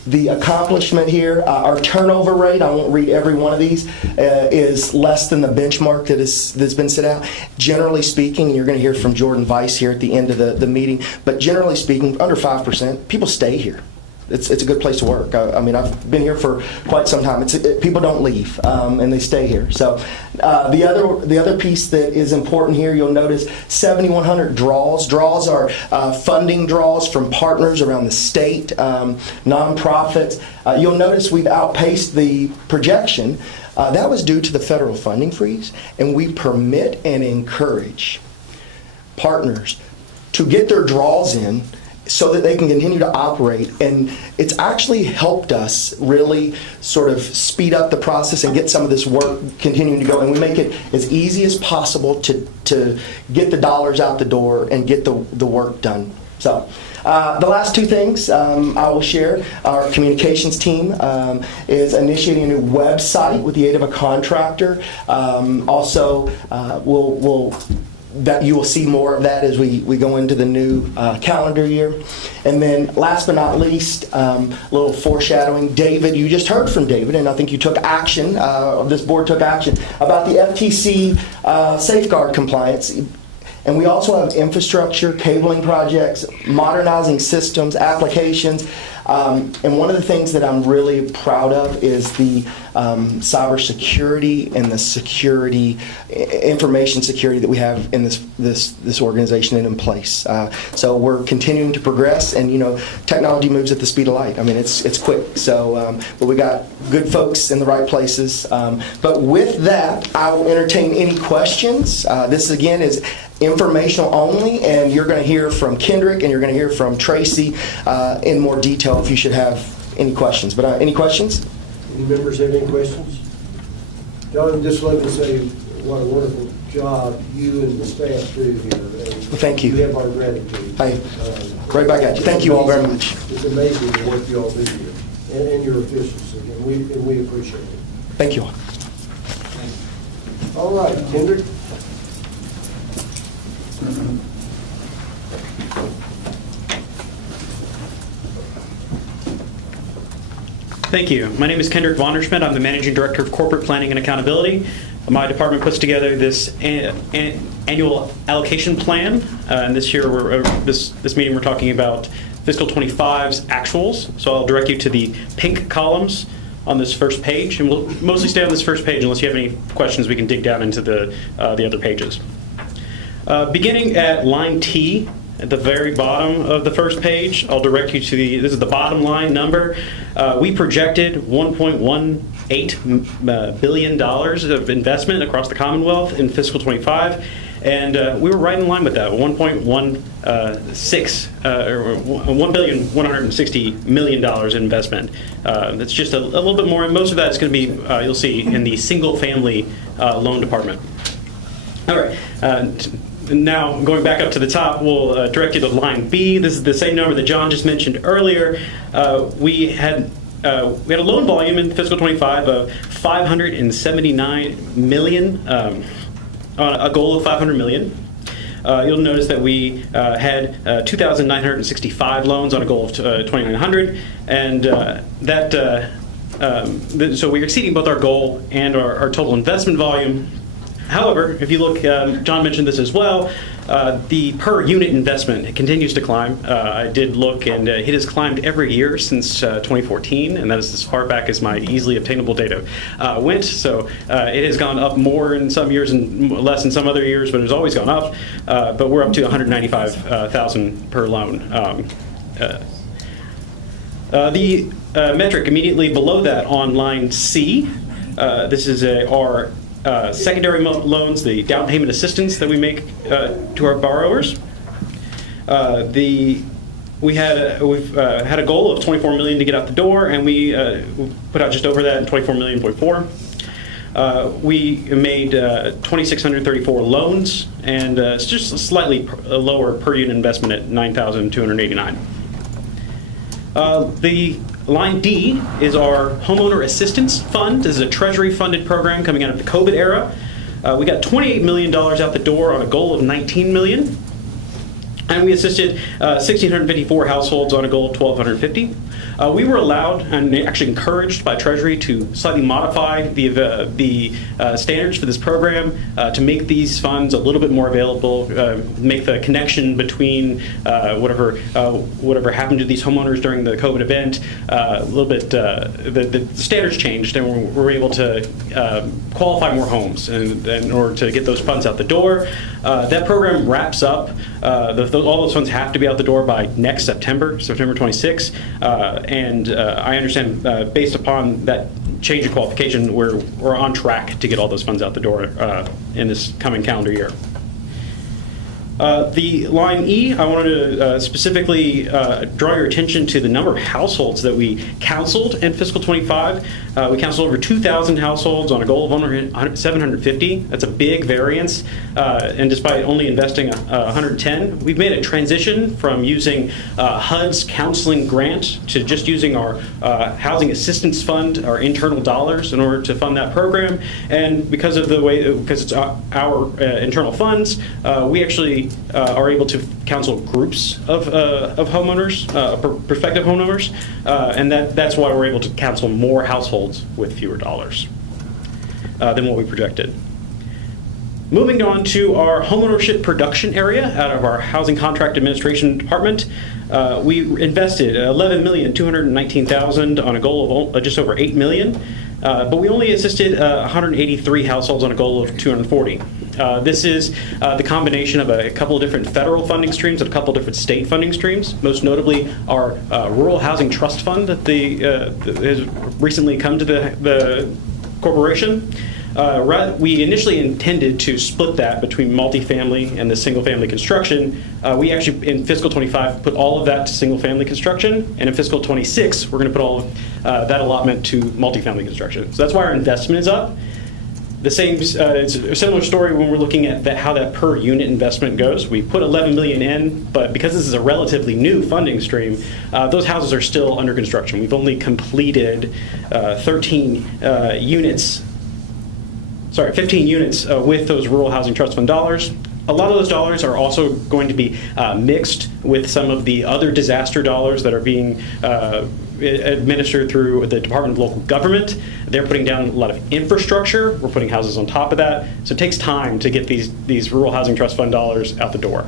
the accomplishment here. Our turnover rate, I won't read every one of these, is less than the benchmark that's been set out. Generally speaking, and you're going to hear from Jordan Weiss here at the end of the meeting, but generally speaking, under 5%, people stay here. It's a good place to work. I've been here for quite some time. People don't leave, and they stay here. So the other piece that is important here, you'll notice 7,100 draws. Draws are funding draws from partners around the state, nonprofits. You'll notice we've outpaced the projection. That was due to the federal funding freeze, and we permit and encourage partners to get their draws in so that they can continue to operate. And it's actually helped us really sort of speed up the process and get some of this work continuing to go. And we make it as easy as possible to get the dollars out the door and get the work done. So The last two things I will share. Our communications team is initiating a new website with the aid of a contractor. Also, that you will see more of that as we go into the new calendar year. And then last but not least, a little foreshadowing. David, you just heard from David, and I think you took action, this board took action about the FTC safeguard compliance. And we also have infrastructure, cabling projects, modernizing systems, applications. And one of the things that I'm really proud of is the cybersecurity and the security, information security that we have in this organization and in place. So we're continuing to progress, and technology moves at the speed of light. I mean, it's quick. So, but we got good folks in the right places. But with that, I will entertain any questions. This again is informational only, and you're going to hear from Kendrick and you're going to hear from Tracy in more detail if you should have any questions. But any questions? Any members have any questions? John, I'd just like to say what a wonderful job you and the staff do here. And thank you. You have our gratitude. Hey, right back at you. Thank you all very much. It's amazing the work you all do here and your efficiency, and we appreciate it. Thank you all. All right, Kendrick. Thank you. My name is Kendrick Vonderschmidt. I'm the Managing Director of Corporate Planning and Accountability. My department puts together this annual allocation plan. And this year, this meeting, we're talking about fiscal 25's actuals. So I'll direct you to the pink columns on this first page, and we'll mostly stay on this first page unless you have any questions. We can dig down into the other pages. Beginning at line T, at the very bottom of the first page, I'll direct you to this is the bottom line number. We projected $1.18 billion of investment across the Commonwealth in fiscal 25, and we were right in line with that, $1.160 million in investment. That's just a little bit more, and most of that is going to be, you'll see, in the single-family loan department. All right. Now, going back up to the top, we'll direct you to line B. This is the same number that John just mentioned earlier. We had a loan volume in fiscal 25 of $579 million, on a goal of $500 million. You'll notice that we had 2,965 loans on a goal of 2,900, and so we're exceeding both our goal and our total investment volume. However, if you look, John mentioned this as well, the per unit investment continues to climb. I did look, and it has climbed every year since 2014, and that is as far back as my easily obtainable data went. So it has gone up more in some years and less in some other years, but it has always gone up. But we're up to $195,000 per loan. The metric immediately below that on line C, this is our secondary loans, the down payment assistance that we make to our borrowers. We've had a goal of $24 million to get out the door, and we put out just over that, $24.4 million. We made 2,634 loans, and it's just a slightly lower per unit investment at $9,289. The line D is our Homeowner Assistance Fund. This is a Treasury-funded program coming out of the COVID era. We got $28 million out the door on a goal of $19 million. And we assisted 1,654 households on a goal of 1,250. We were allowed and actually encouraged by Treasury to slightly modify the standards for this program to make these funds a little bit more available, make the connection between whatever happened to these homeowners during the COVID event a little bit. The standards changed, and we're able to qualify more homes in order to get those funds out the door. That program wraps up. All those funds have to be out the door by next September 26. And I understand, based upon that change of qualification, we're on track to get all those funds out the door in this coming calendar year. The line E, I wanted to specifically draw your attention to the number of households that we counseled in fiscal 25. We counseled over 2,000 households on a goal of 750. That's a big variance. And despite only investing 110, we've made a transition from using HUD's counseling grant to just using our housing assistance fund, our internal dollars, in order to fund that program. And because it's our internal funds, we actually are able to counsel groups of homeowners, prospective homeowners, and that's why we're able to counsel more households with fewer dollars than what we projected. Moving on to our homeownership production area out of our Housing Contract Administration Department, we invested $11,219,000 on a goal of just over $8 million, but we only assisted 183 households on a goal of 240. This is the combination of a couple of different federal funding streams and a couple of different state funding streams, most notably our Rural Housing Trust Fund that has recently come to the corporation. We initially intended to split that between multifamily and the single-family construction. We actually, in fiscal 25, put all of that to single-family construction, and in fiscal 26, we're going to put all of that allotment to multifamily construction. So that's why our investment is up. The same, it's a similar story when we're looking at how that per unit investment goes. We put $11 million in, but because this is a relatively new funding stream, those houses are still under construction. We've only completed 15 units with those Rural Housing Trust Fund dollars. A lot of those dollars are also going to be mixed with some of the other disaster dollars that are being administered through the Department of Local Government. They're putting down a lot of infrastructure. We're putting houses on top of that. So it takes time to get these Rural Housing Trust Fund dollars out the door.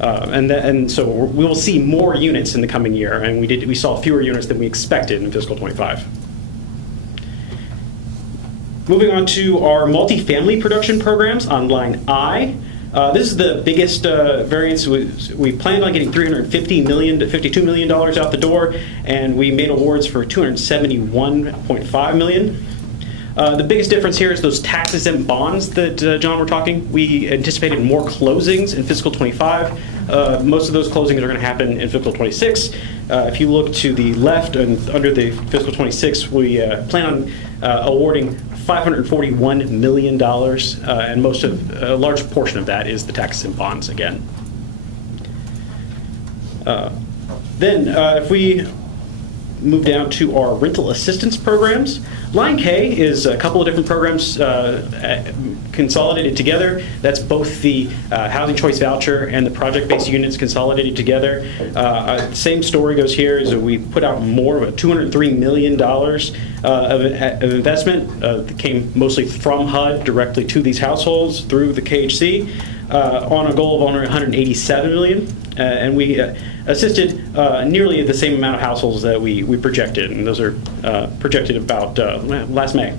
And so we will see more units in the coming year, and we saw fewer units than we expected in fiscal 25. Moving on to our multifamily production programs on line I. This is the biggest variance. We planned on getting $350 million to $52 million out the door, and we made awards for $271.5 million. The biggest difference here is those tax-exempt bonds that John were talking. We anticipated more closings in fiscal 25. Most of those closings are going to happen in fiscal 26. If you look to the left and under the fiscal 26, we plan on awarding $541 million, and a large portion of that is the tax-exempt bonds again. Then, if we move down to our rental assistance programs, line K is a couple of different programs consolidated together. That's both the Housing Choice Voucher and the project-based units consolidated together. Same story goes here, is that we put out more of $203 million of investment that came mostly from HUD directly to these households through the KHC on a goal of only $187 million. And we assisted nearly the same amount of households that we projected, and those are projected about from last May.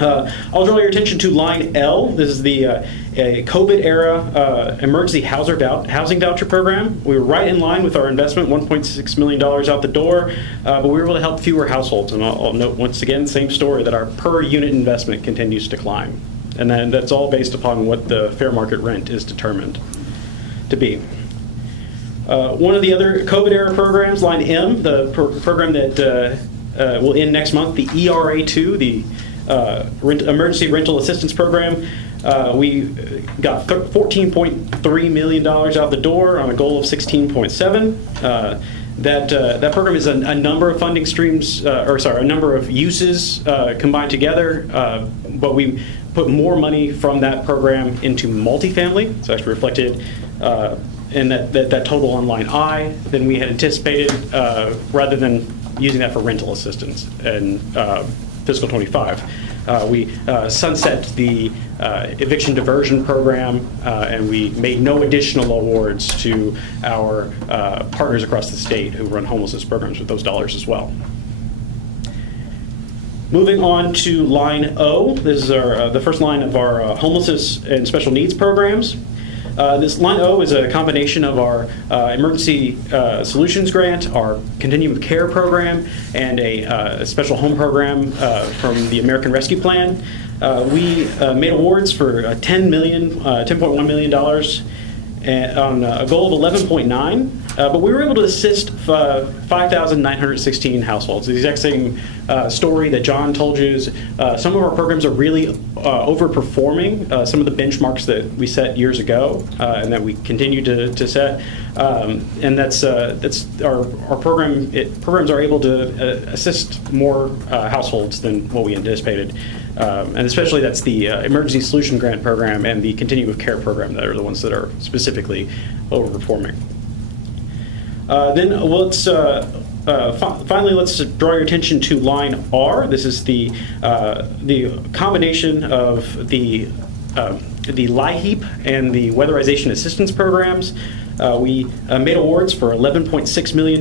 I'll draw your attention to line L. This is the COVID-era emergency housing voucher program. We were right in line with our investment, $1.6 million out the door, but we were able to help fewer households. And I'll note once again, same story, that our per unit investment continues to climb. And then that's all based upon what the fair market rent is determined to be. One of the other COVID-era programs, line M, the program that will end next month, the ERA2, the Emergency Rental Assistance Program. We got $14.3 million out the door on a goal of 16.7. That program is a number of funding streams, a number of uses combined together, but we put more money from that program into multifamily. It's actually reflected in that total on line I than we had anticipated, rather than using that for rental assistance in fiscal 25. We sunset the eviction diversion program, and we made no additional awards to our partners across the state who run homelessness programs with those dollars as well. Moving on to line O, this is the first line of our homelessness and special needs programs. This line O is a combination of our emergency solutions grant, our continuum of care program, and a special home program from the American Rescue Plan. We made awards for $10.1 million on a goal of 11.9, but we were able to assist 5,916 households. The exact same story that John told you is some of our programs are really overperforming some of the benchmarks that we set years ago and that we continue to set. And that's our program. Programs are able to assist more households than what we anticipated. And especially that's the Emergency Solution Grant Program and the Continuum of Care Program that are the ones that are specifically overperforming. Then finally, let's draw your attention to line R. This is the combination of the LIHEAP and the Weatherization Assistance Programs. We made awards for $11.6 million.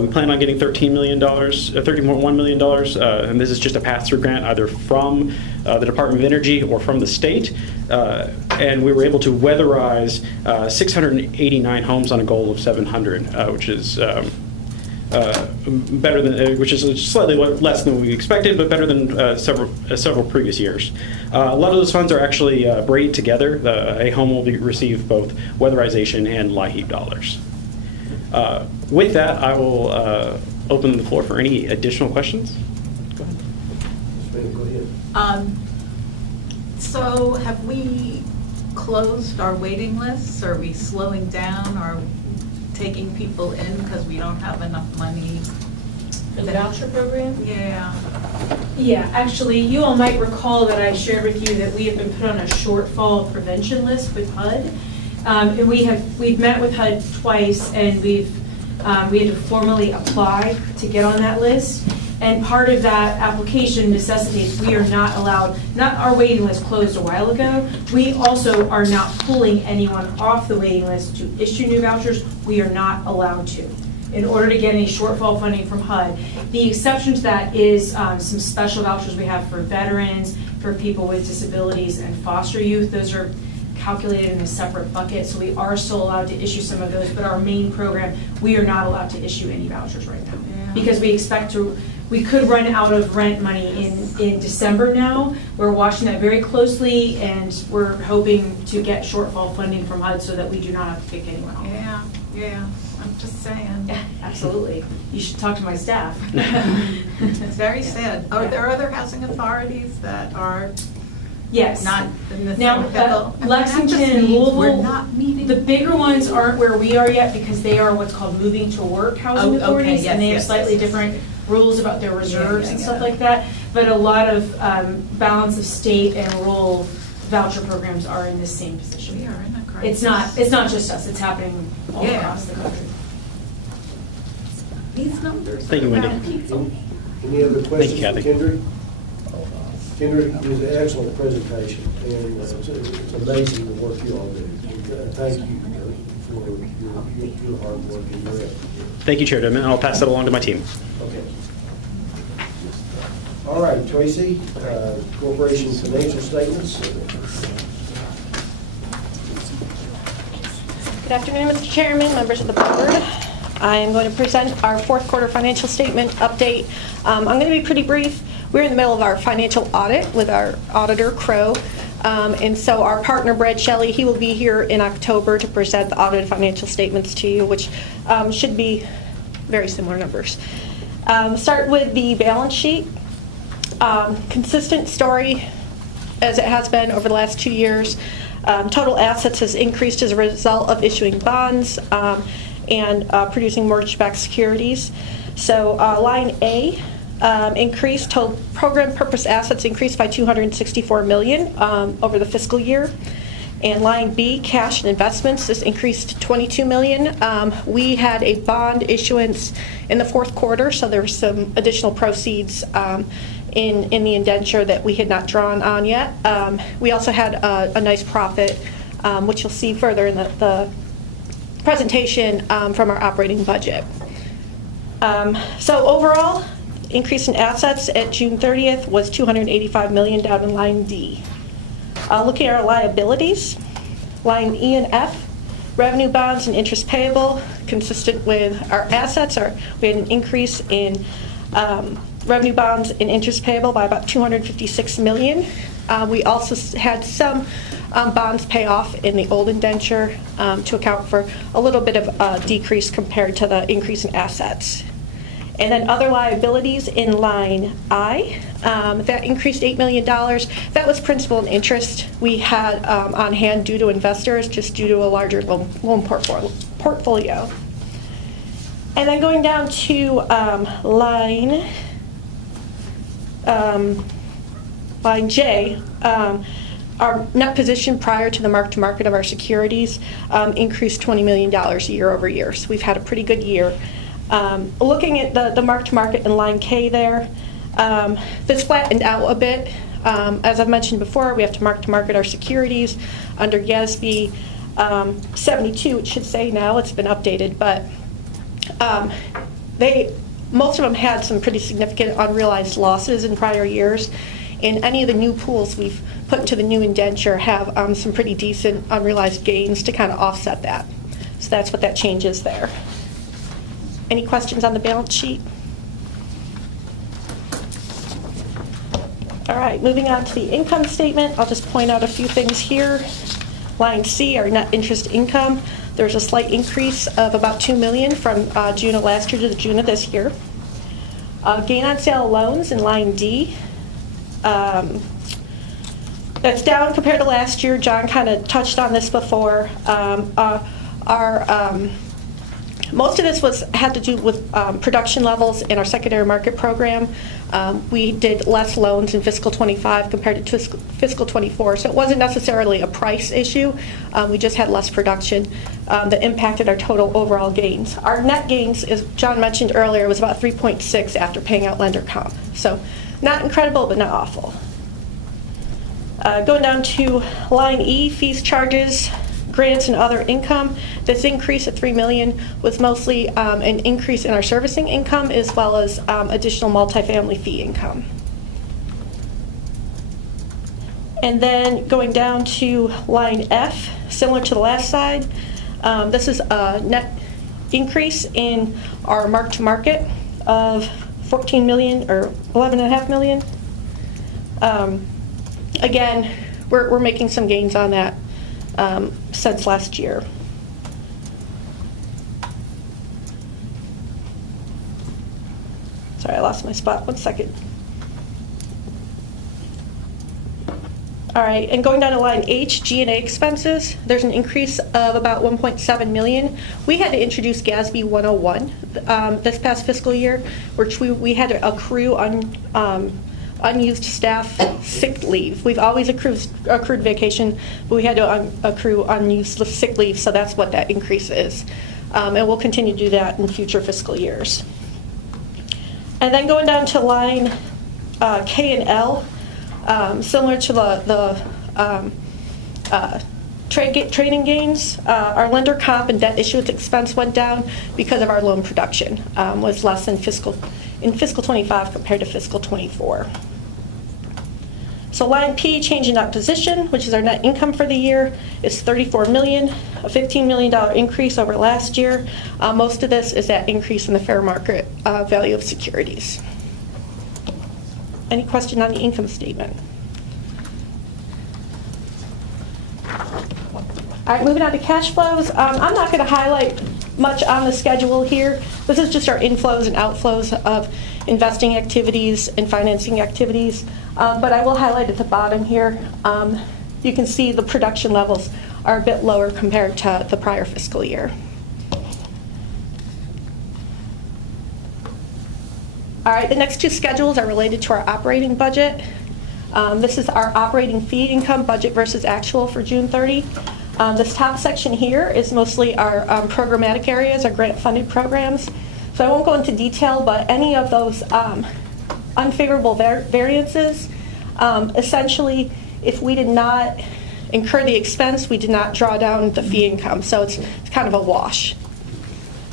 We plan on getting $13.1 million, and this is just a pass-through grant either from the Department of Energy or from the state. And we were able to weatherize 689 homes on a goal of 700, which is better than, which is slightly less than we expected, but better than several previous years. A lot of those funds are actually braided together. A home will receive both weatherization and LIHEAP dollars. With that, I will open the floor for any additional questions. Go ahead. So have we closed our waiting lists? Are we slowing down? Are taking people in because we don't have enough money? For the voucher program? Yeah. Yeah, actually, you all might recall that I shared with you that we have been put on a shortfall prevention list with HUD. And we've met with HUD twice, and we had to formally apply to get on that list. And part of that application necessitates we are not allowed, our waiting list closed a while ago. We also are not pulling anyone off the waiting list to issue new vouchers. We are not allowed to in order to get any shortfall funding from HUD. The exception to that is some special vouchers we have for veterans, for people with disabilities, and foster youth. Those are calculated in a separate bucket, so we are still allowed to issue some of those, but our main program, we are not allowed to issue any vouchers right now. Yeah. Because we could run out of rent money in December now. We're watching that very closely, and we're hoping to get shortfall funding from HUD so that we do not have to kick anyone off. Yeah, I'm just saying. Yeah, absolutely. You should talk to my staff. It's very sad. Are there other housing authorities that are Yes. not in the Now, same level? Lexington and Louisville, we're not meeting. the bigger ones aren't where we are yet because they are what's called moving to work housing authorities, yes, and they have yes, slightly yes. different rules about their reserves and yeah. stuff like that. But a lot of balance of state and rural voucher programs are in the same position. We are in a crisis. It's not just us. It's happening all across the country. These numbers. Thank you, Wendy. Any other questions for Kathy. Kendrick? Kendrick, it was an excellent presentation, and it's amazing the work you all do. Thank you for your hard work and your effort. Thank you, Chair Dimon, and I'll pass that along to my team. Okay. All right, Tracy, corporation financial statements. Good afternoon, Mr. Chairman, members of the board. I am going to present our fourth quarter financial statement update. I'm going to be pretty brief. We're in the middle of our financial audit with our auditor, Crow. And so our partner, Brad Shelley, he will be here in October to present the audited financial statements to you, which should be very similar numbers. Start with the balance sheet. Consistent story as it has been over the last 2 years. Total assets has increased as a result of issuing bonds and producing mortgage-backed securities. So line A increased, total program purpose assets increased by $264 million over the fiscal year. And line B, cash and investments, this increased to $22 million. We had a bond issuance in the fourth quarter, so there were some additional proceeds in the indenture that we had not drawn on yet. We also had a nice profit, which you'll see further in the presentation from our operating budget. So overall, increase in assets at June 30th was $285 million down in line D. Looking at our liabilities, Line E and F, revenue bonds and interest payable, consistent with our assets. We had an increase in revenue bonds and interest payable by about $256 million. We also had some bonds pay off in the old indenture to account for a little bit of a decrease compared to the increase in assets. And then other liabilities in line I, that increased $8 million. That was principal and interest we had on hand due to investors, just due to a larger loan portfolio. And then going down to line J, our net position prior to the mark-to-market of our securities increased $20 million year over year. So we've had a pretty good year. Looking at the mark-to-market in line K there, this flattened out a bit. As I've mentioned before, we have to mark-to-market our securities under GASB 72, it should say now. It's been updated, but most of them had some pretty significant unrealized losses in prior years. And any of the new pools we've put into the new indenture have some pretty decent unrealized gains to kind of offset that. So that's what that change is there. Any questions on the balance sheet? All right, moving on to the income statement. I'll just point out a few things here. Line C, our net interest income. There's a slight increase of about $2 million from June of last year to June of this year. Gain on sale of loans in line D. That's down compared to last year. John kind of touched on this before. Most of this had to do with production levels in our secondary market program. We did less loans in fiscal 25 compared to fiscal 24, so it wasn't necessarily a price issue. We just had less production that impacted our total overall gains. Our net gains, as John mentioned earlier, was about 3.6 after paying out lender comp. So not incredible, but not awful. Going down to line E, fees, charges, grants, and other income. This increase of $3 million was mostly an increase in our servicing income as well as additional multifamily fee income. And then going down to line F, similar to the last slide, this is a net increase in our mark-to-market of $14 million or $11.5 million. Again, we're making some gains on that since last year. Sorry, I lost my spot. 1 second. All right, and going down to line H, G&A expenses, there's an increase of about $1.7 million. We had to introduce GASB 101 this past fiscal year, which we had to accrue unused staff sick leave. We've always accrued vacation, but we had to accrue unused sick leave, so that's what that increase is. And we'll continue to do that in future fiscal years. And then going down to line K and L, similar to the trading gains, our lender comp and debt issuance expense went down because of our loan production was less in fiscal 25 compared to fiscal 24. So line P, change in net position, which is our net income for the year, is $34 million, a $15 million increase over last year. Most of this is that increase in the fair market value of securities. Any question on the income statement? All right, moving on to cash flows. I'm not going to highlight much on the schedule here. This is just our inflows and outflows of investing activities and financing activities. But I will highlight at the bottom here. You can see the production levels are a bit lower compared to the prior fiscal year. All right, the next two schedules are related to our operating budget. This is our operating fee income budget versus actual for June 30. This top section here is mostly our programmatic areas, our grant-funded programs. So I won't go into detail, but any of those unfavorable variances, essentially, if we did not incur the expense, we did not draw down the fee income. So it's kind of a wash.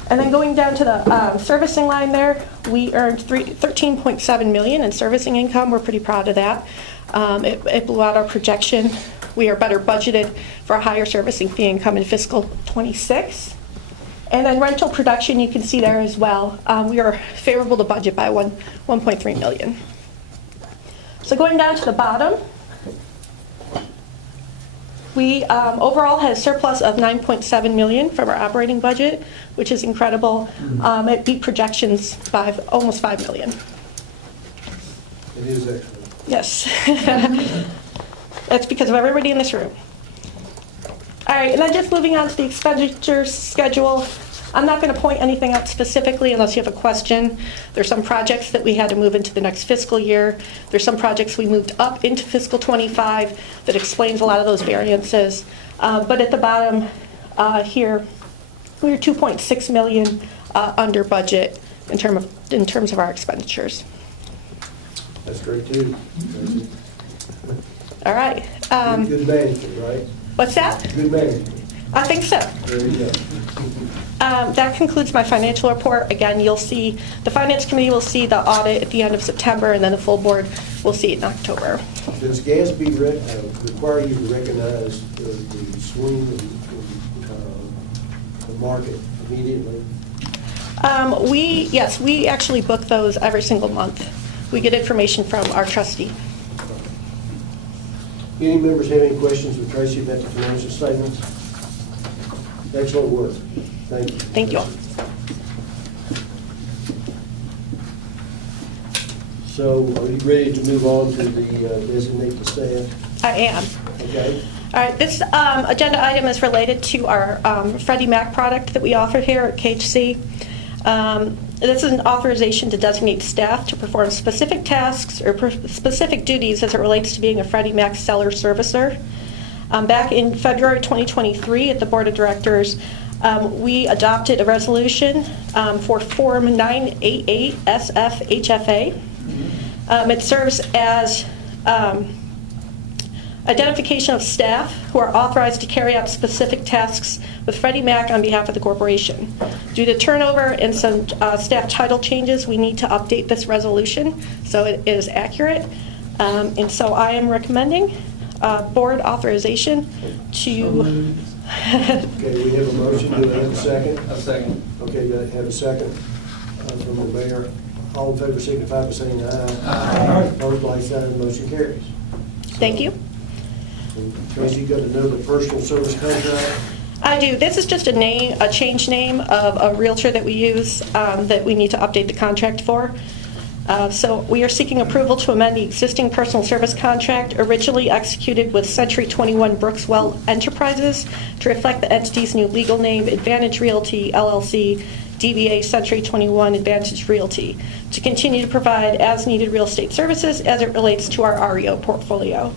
And then going down to the servicing line there, we earned $13.7 million in servicing income. We're pretty proud of that. It blew out our projection we are better budgeted for a higher servicing fee income in fiscal '26. And then rental production, you can see there as well. We are favorable to budget by 1.3 million. So going down to the bottom, we overall had a surplus of 9.7 million from our operating budget, which is incredible. It beat projections by almost 5 million. It is excellent. Yes. That's because of everybody in this room. All right, and then just moving on to the expenditure schedule. I'm not going to point anything out specifically unless you have a question. There's some projects that we had to move into the next fiscal year. There's some projects we moved up into fiscal '25 that explains a lot of those variances. But at the bottom here, we were 2.6 million under budget in terms of our expenditures. That's great too. All right. Good management, right? What's that? Good management. I think so. There you go. That concludes my financial report. Again, you'll see, the Finance Committee will see the audit at the end of September, and then the full board will see it in October. Does GASB require you to recognize the swing in the market immediately? Yes, we actually book those every single month. We get information from our trustee. Any members have any questions for Tracy about the financial statements? Excellent work. Thank you. Thank you all. So are you ready to move on to the designate the staff? I am. Okay. All right, this agenda item is related to our Freddie Mac product that we offer here at KHC. This is an authorization to designate staff to perform specific tasks or specific duties as it relates to being a Freddie Mac seller servicer. Back in February 2023 at the Board of Directors, we adopted a resolution for Form 988 SFHFA. It serves as identification of staff who are authorized to carry out specific tasks with Freddie Mac on behalf of the corporation. Due to turnover and some staff title changes, we need to update this resolution so it is accurate. And so I am recommending board authorization to... Okay, we have a motion. Do we have a second? A second. Okay, do I have a second from the mayor? All in favor signify by saying aye. Aye. Opposed, like sign, motion carries. Thank you. Tracy, you got to know the personal service contract? I do. This is just a change name of a realtor that we use that we need to update the contract for. So we are seeking approval to amend the existing personal service contract originally executed with Century 21 Brookswell Enterprises to reflect the entity's new legal name, Advantage Realty, LLC, DBA Century 21 Advantage Realty, to continue to provide as-needed real estate services as it relates to our REO portfolio.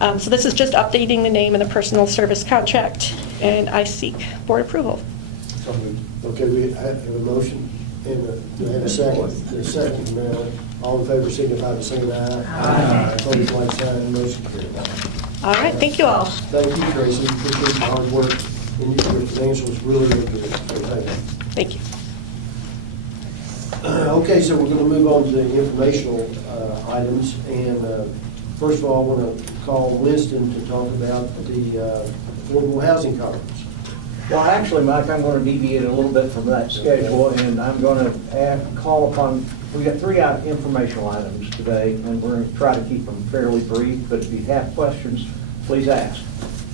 So this is just updating the name in the personal service contract, and I seek board approval. Okay, we have a motion. And do I have a second? A second, Marilyn. All in favor signify by saying aye. Aye. Opposed, like sign, motion carries. All right, thank you all. Thank you, Tracy. Appreciate your hard work. And your financials really, really good. Thank you. Okay, so we're going to move on to the informational items. And first of all, I want to call Winston to talk about the Affordable Housing Conference. Well, actually, Mike, I'm going to deviate a little bit from that schedule, and I'm going to call upon, we've got three informational items today, and we're going to try to keep them fairly brief, but if you have questions, please ask.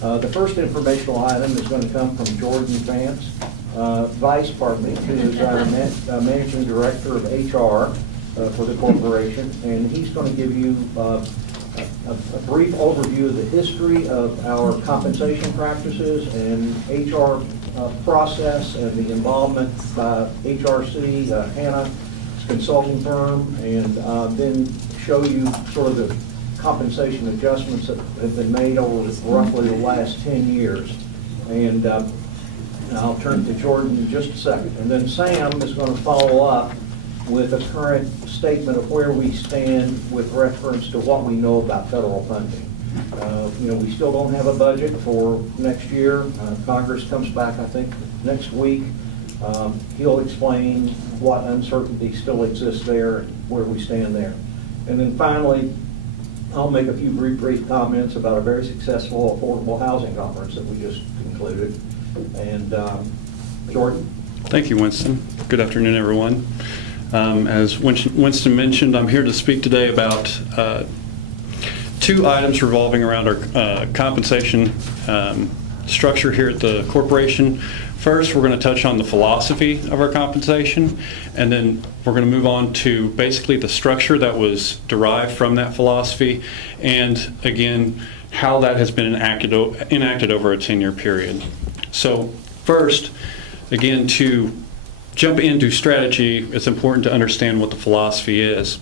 The first informational item is going to come from Jordan Vance, who is our Managing Director of HR for the corporation, and he's going to give you a brief overview of the history of our compensation practices and HR process and the involvement by HRC, Hannah's consulting firm, and then show you sort of the compensation adjustments that have been made over roughly the last 10 years. And I'll turn to Jordan in just a second. And then Sam is going to follow up with a current statement of where we stand with reference to what we know about federal funding. We still don't have a budget for next year. Congress comes back, I think, next week. He'll explain what uncertainty still exists there, where we stand there. And then finally, I'll make a few brief comments about a very successful affordable housing conference that we just concluded. And Jordan? Thank you, Winston. Good afternoon, everyone. As Winston mentioned, I'm here to speak today about two items revolving around our compensation structure here at the corporation. First, we're going to touch on the philosophy of our compensation, and then we're going to move on to basically the structure that was derived from that philosophy, and again, how that has been enacted over a 10-year period. So first, again, to jump into strategy, it's important to understand what the philosophy is.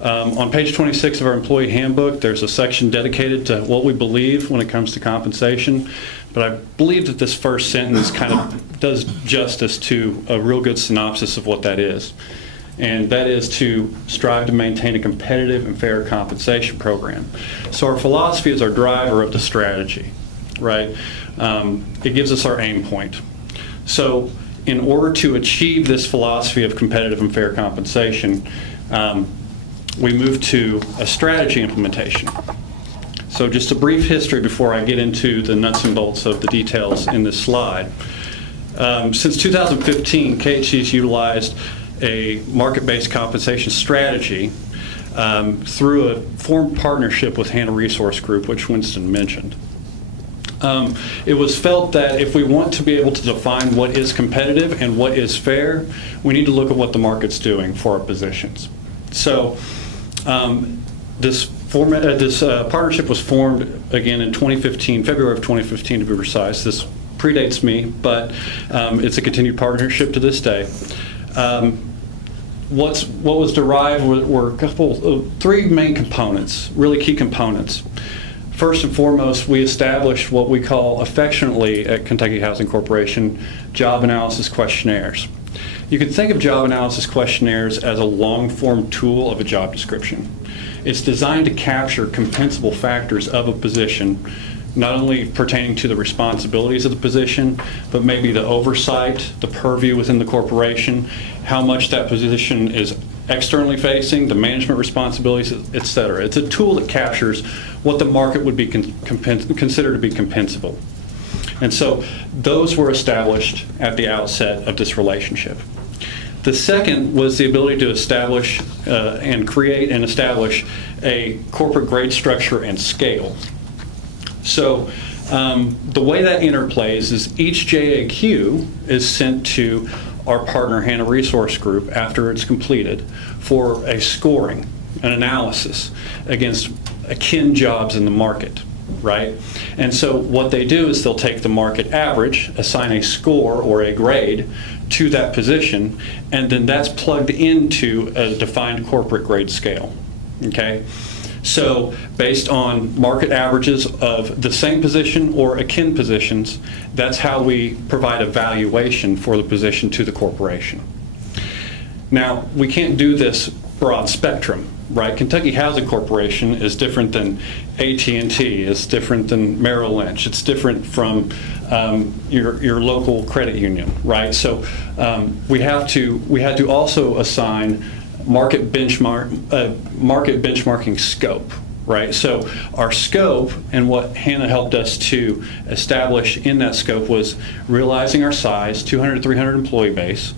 On page 26 of our employee handbook, there's a section dedicated to what we believe when it comes to compensation, but I believe that this first sentence kind of does justice to a real good synopsis of what that is. And that is to strive to maintain a competitive and fair compensation program. So our philosophy is our driver of the strategy, right? It gives us our aim point. So in order to achieve this philosophy of competitive and fair compensation, we move to a strategy implementation. So just a brief history before I get into the nuts and bolts of the details in this slide. Since 2015, KHC has utilized a market-based compensation strategy through a formed partnership with Hannah Resource Group, which Winston mentioned. It was felt that if we want to be able to define what is competitive and what is fair, we need to look at what the market's doing for our positions. So this partnership was formed again in 2015, February of 2015 to be precise. This predates me, but it's a continued partnership to this day. What was derived were three main components, really key components. First and foremost, we established what we call affectionately at Kentucky Housing Corporation job analysis questionnaires. You can think of job analysis questionnaires as a long-form tool of a job description. It's designed to capture compensable factors of a position, not only pertaining to the responsibilities of the position, but maybe the oversight, the purview within the corporation, how much that position is externally facing, the management responsibilities, et cetera. It's a tool that captures what the market would be considered to be compensable. And so those were established at the outset of this relationship. The second was the ability to establish and create and establish a corporate grade structure and scale. So the way that interplays is each JAQ is sent to our partner Hannah Resource Group after it's completed for a scoring, an analysis against akin jobs in the market, right? And so what they do is they'll take the market average, assign a score or a grade to that position, and then that's plugged into a defined corporate grade scale, okay? So based on market averages of the same position or akin positions, that's how we provide a valuation for the position to the corporation. Now, we can't do this broad spectrum, right? Kentucky Housing Corporation is different than AT&T, it's different than Merrill Lynch, it's different from your local credit union, right? So we had to also assign market benchmarking scope, right? So our scope and what Hannah helped us to establish in that scope was realizing our size, 200 to 300 employee base,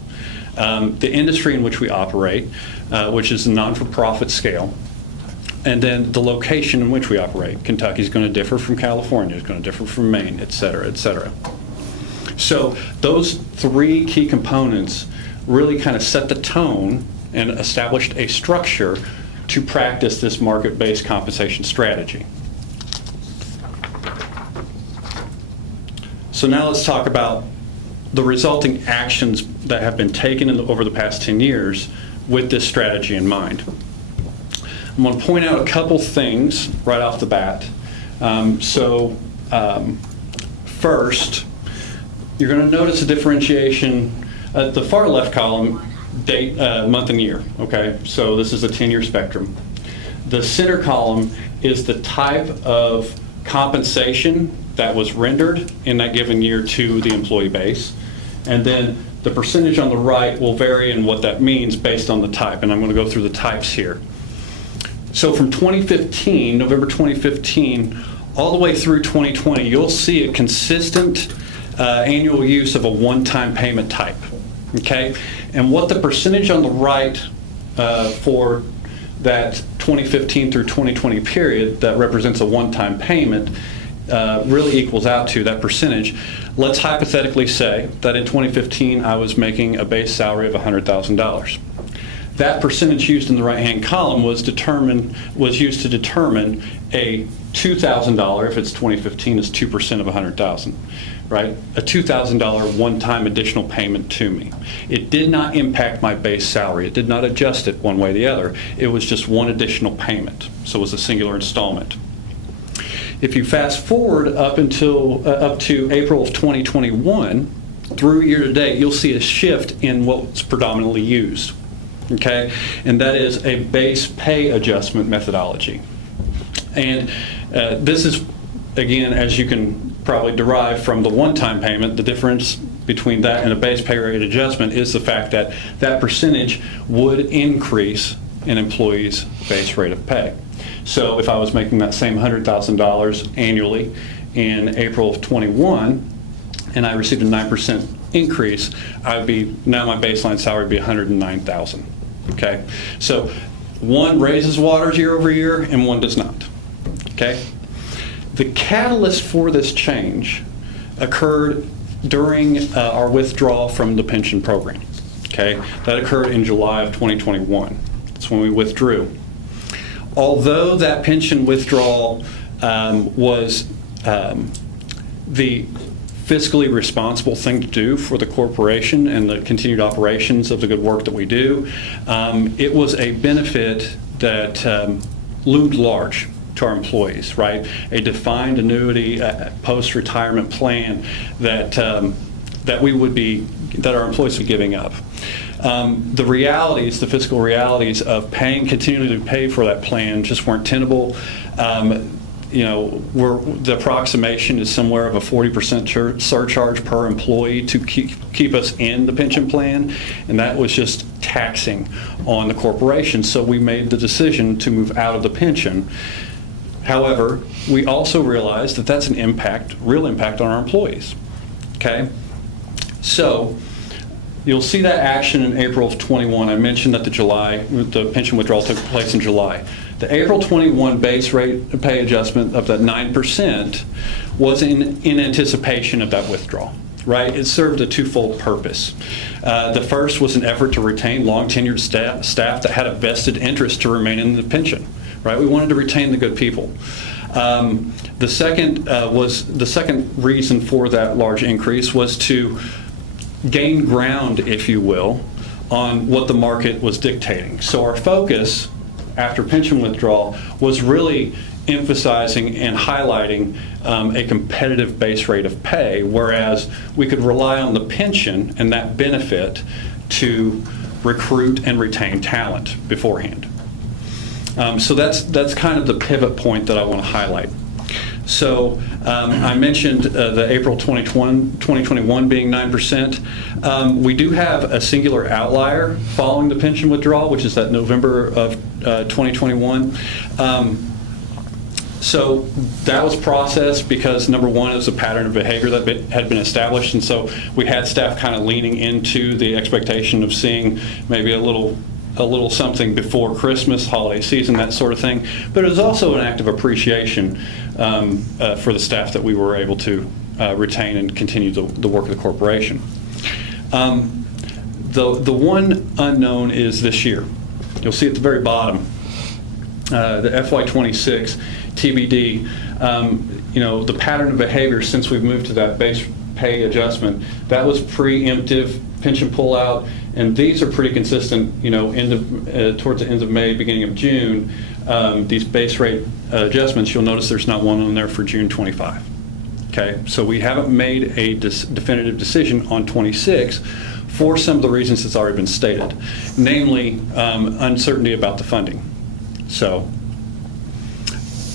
the industry in which we operate, which is a non-for-profit scale, and then the location in which we operate. Kentucky is going to differ from California, it's going to differ from Maine, et cetera, et cetera. So those three key components really kind of set the tone and established a structure to practice this market-based compensation strategy. So now let's talk about the resulting actions that have been taken over the past 10 years with this strategy in mind. I'm going to point out a couple things right off the bat. First, you're going to notice a differentiation at the far left column, date, month and year, okay? So this is a 10-year spectrum. The center column is the type of compensation that was rendered in that given year to the employee base. And then the percentage on the right will vary in what that means based on the type, and I'm going to go through the types here. So from 2015, November 2015, all the way through 2020, you'll see a consistent annual use of a one-time payment type, okay? And what the percentage on the right for that 2015 through 2020 period that represents a one-time payment really equals out to that percentage. Let's hypothetically say that in 2015 I was making a base salary of $100,000. That percentage used in the right-hand column was used to determine a $2,000, if it's 2015, is 2% of $100,000, right? A $2,000 one-time additional payment to me. It did not impact my base salary. It did not adjust it one way or the other. It was just one additional payment, so it was a singular installment. If you fast forward up to April of 2021, through year to date, you'll see a shift in what's predominantly used. Okay, and that is a base pay adjustment methodology. And this is, again, as you can probably derive from the one-time payment, the difference between that and a base pay rate adjustment is the fact that that percentage would increase an employee's base rate of pay. So if I was making that same $100,000 annually in April of 21 and I received a 9% increase, now my baseline salary would be $109,000. Okay, so one raises waters year over year and one does not. Okay, the catalyst for this change occurred during our withdrawal from the pension program. Okay, that occurred in July of 2021. That's when we withdrew. Although that pension withdrawal was the fiscally responsible thing to do for the corporation and the continued operations of the good work that we do, it was a benefit that loomed large to our employees, right? A defined annuity post-retirement plan that that our employees were giving up. The realities, the fiscal realities of continuing to pay for that plan just weren't tenable. The approximation is somewhere of a 40% surcharge per employee to keep us in the pension plan, and that was just taxing on the corporation. So we made the decision to move out of the pension. However, we also realized that that's real impact on our employees. Okay, so you'll see that action in April of 21. I mentioned that the pension withdrawal took place in July. The April 21 base rate pay adjustment of that 9% was in anticipation of that withdrawal, right? It served a twofold purpose. The first was an effort to retain long-tenured staff that had a vested interest to remain in the pension, right? We wanted to retain the good people. The second reason for that large increase was to gain ground, if you will, on what the market was dictating. So our focus after pension withdrawal was really emphasizing and highlighting a competitive base rate of pay, whereas we could rely on the pension and that benefit to recruit and retain talent beforehand. So that's kind of the pivot point that I want to highlight. So I mentioned the April 2021 being 9%. We do have a singular outlier following the pension withdrawal, which is that November of 2021. So that was processed because, number one, it was a pattern of behavior that had been established, and so we had staff kind of leaning into the expectation of seeing maybe a little something before Christmas, holiday season, that sort of thing. But it was also an act of appreciation for the staff that we were able to retain and continue the work of the corporation. The one unknown is this year. You'll see at the very bottom, the FY26 TBD. The pattern of behavior since we've moved to that base pay adjustment, that was preemptive pension pullout, and these are pretty consistent. Towards the end of May, beginning of June, these base rate adjustments. You'll notice there's not one on there for June 25. Okay, so we haven't made a definitive decision on 26 for some of the reasons that's already been stated, namely uncertainty about the funding. So,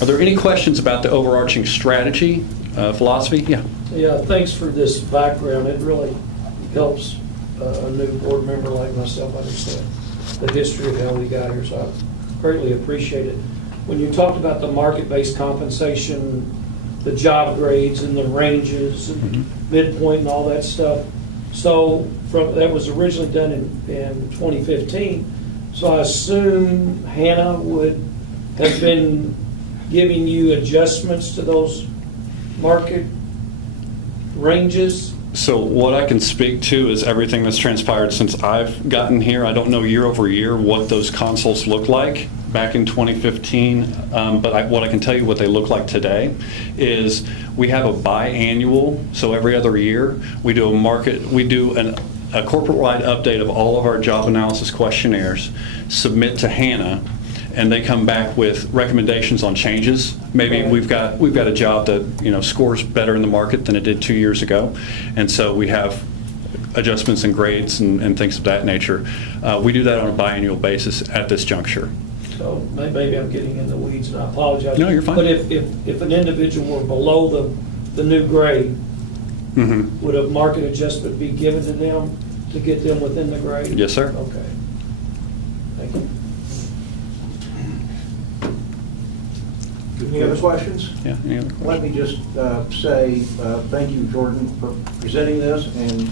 are there any questions about the overarching strategy, philosophy? Yeah. Yeah, thanks for this background. It really helps a new board member like myself understand the history of how we got here. So greatly appreciated. When you talked about the market-based compensation, the job grades and the ranges and midpoint and all that stuff, so that was originally done in 2015. So I assume Hannah would have been giving you adjustments to those market ranges? So what I can speak to is everything that's transpired since I've gotten here. I don't know year over year what those consoles look like back in 2015, but what I can tell you what they look like today is we have a biannual, so every other year we do a corporate-wide update of all of our job analysis questionnaires, submit to Hannah, and they come back with recommendations on changes. Maybe we've got a job that scores better in the market than it did 2 years ago, and so we have adjustments in grades and things of that nature. We do that on a biannual basis at this juncture. So maybe I'm getting in the weeds, and I apologize. No, you're fine. But if an individual were below the new grade, would a market adjustment be given to them to get them within the grade? Yes, sir. Okay. Thank you. Any other questions? Yeah, any other questions? Let me just say thank you, Jordan, for presenting this, and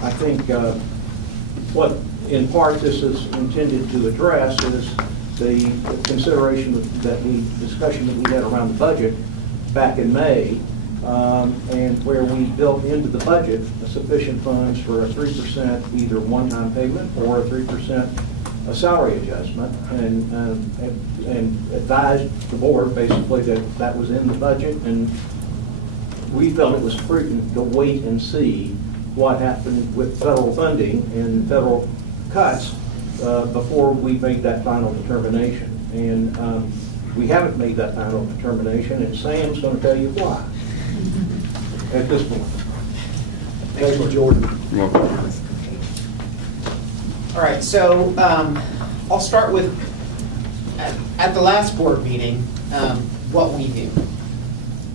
I think what in part this is intended to address is the consideration discussion that we had around the budget back in May, and where we built into the budget sufficient funds for a 3% either one-time payment or a 3% salary adjustment, and advised the board basically that was in the budget, and we felt it was prudent to wait and see what happened with federal funding and federal cuts before we made that final determination. And we haven't made that final determination, and Sam's going to tell you why at this point. Thank you, Jordan. You're welcome. All right, so I'll start with, at the last board meeting, what we knew.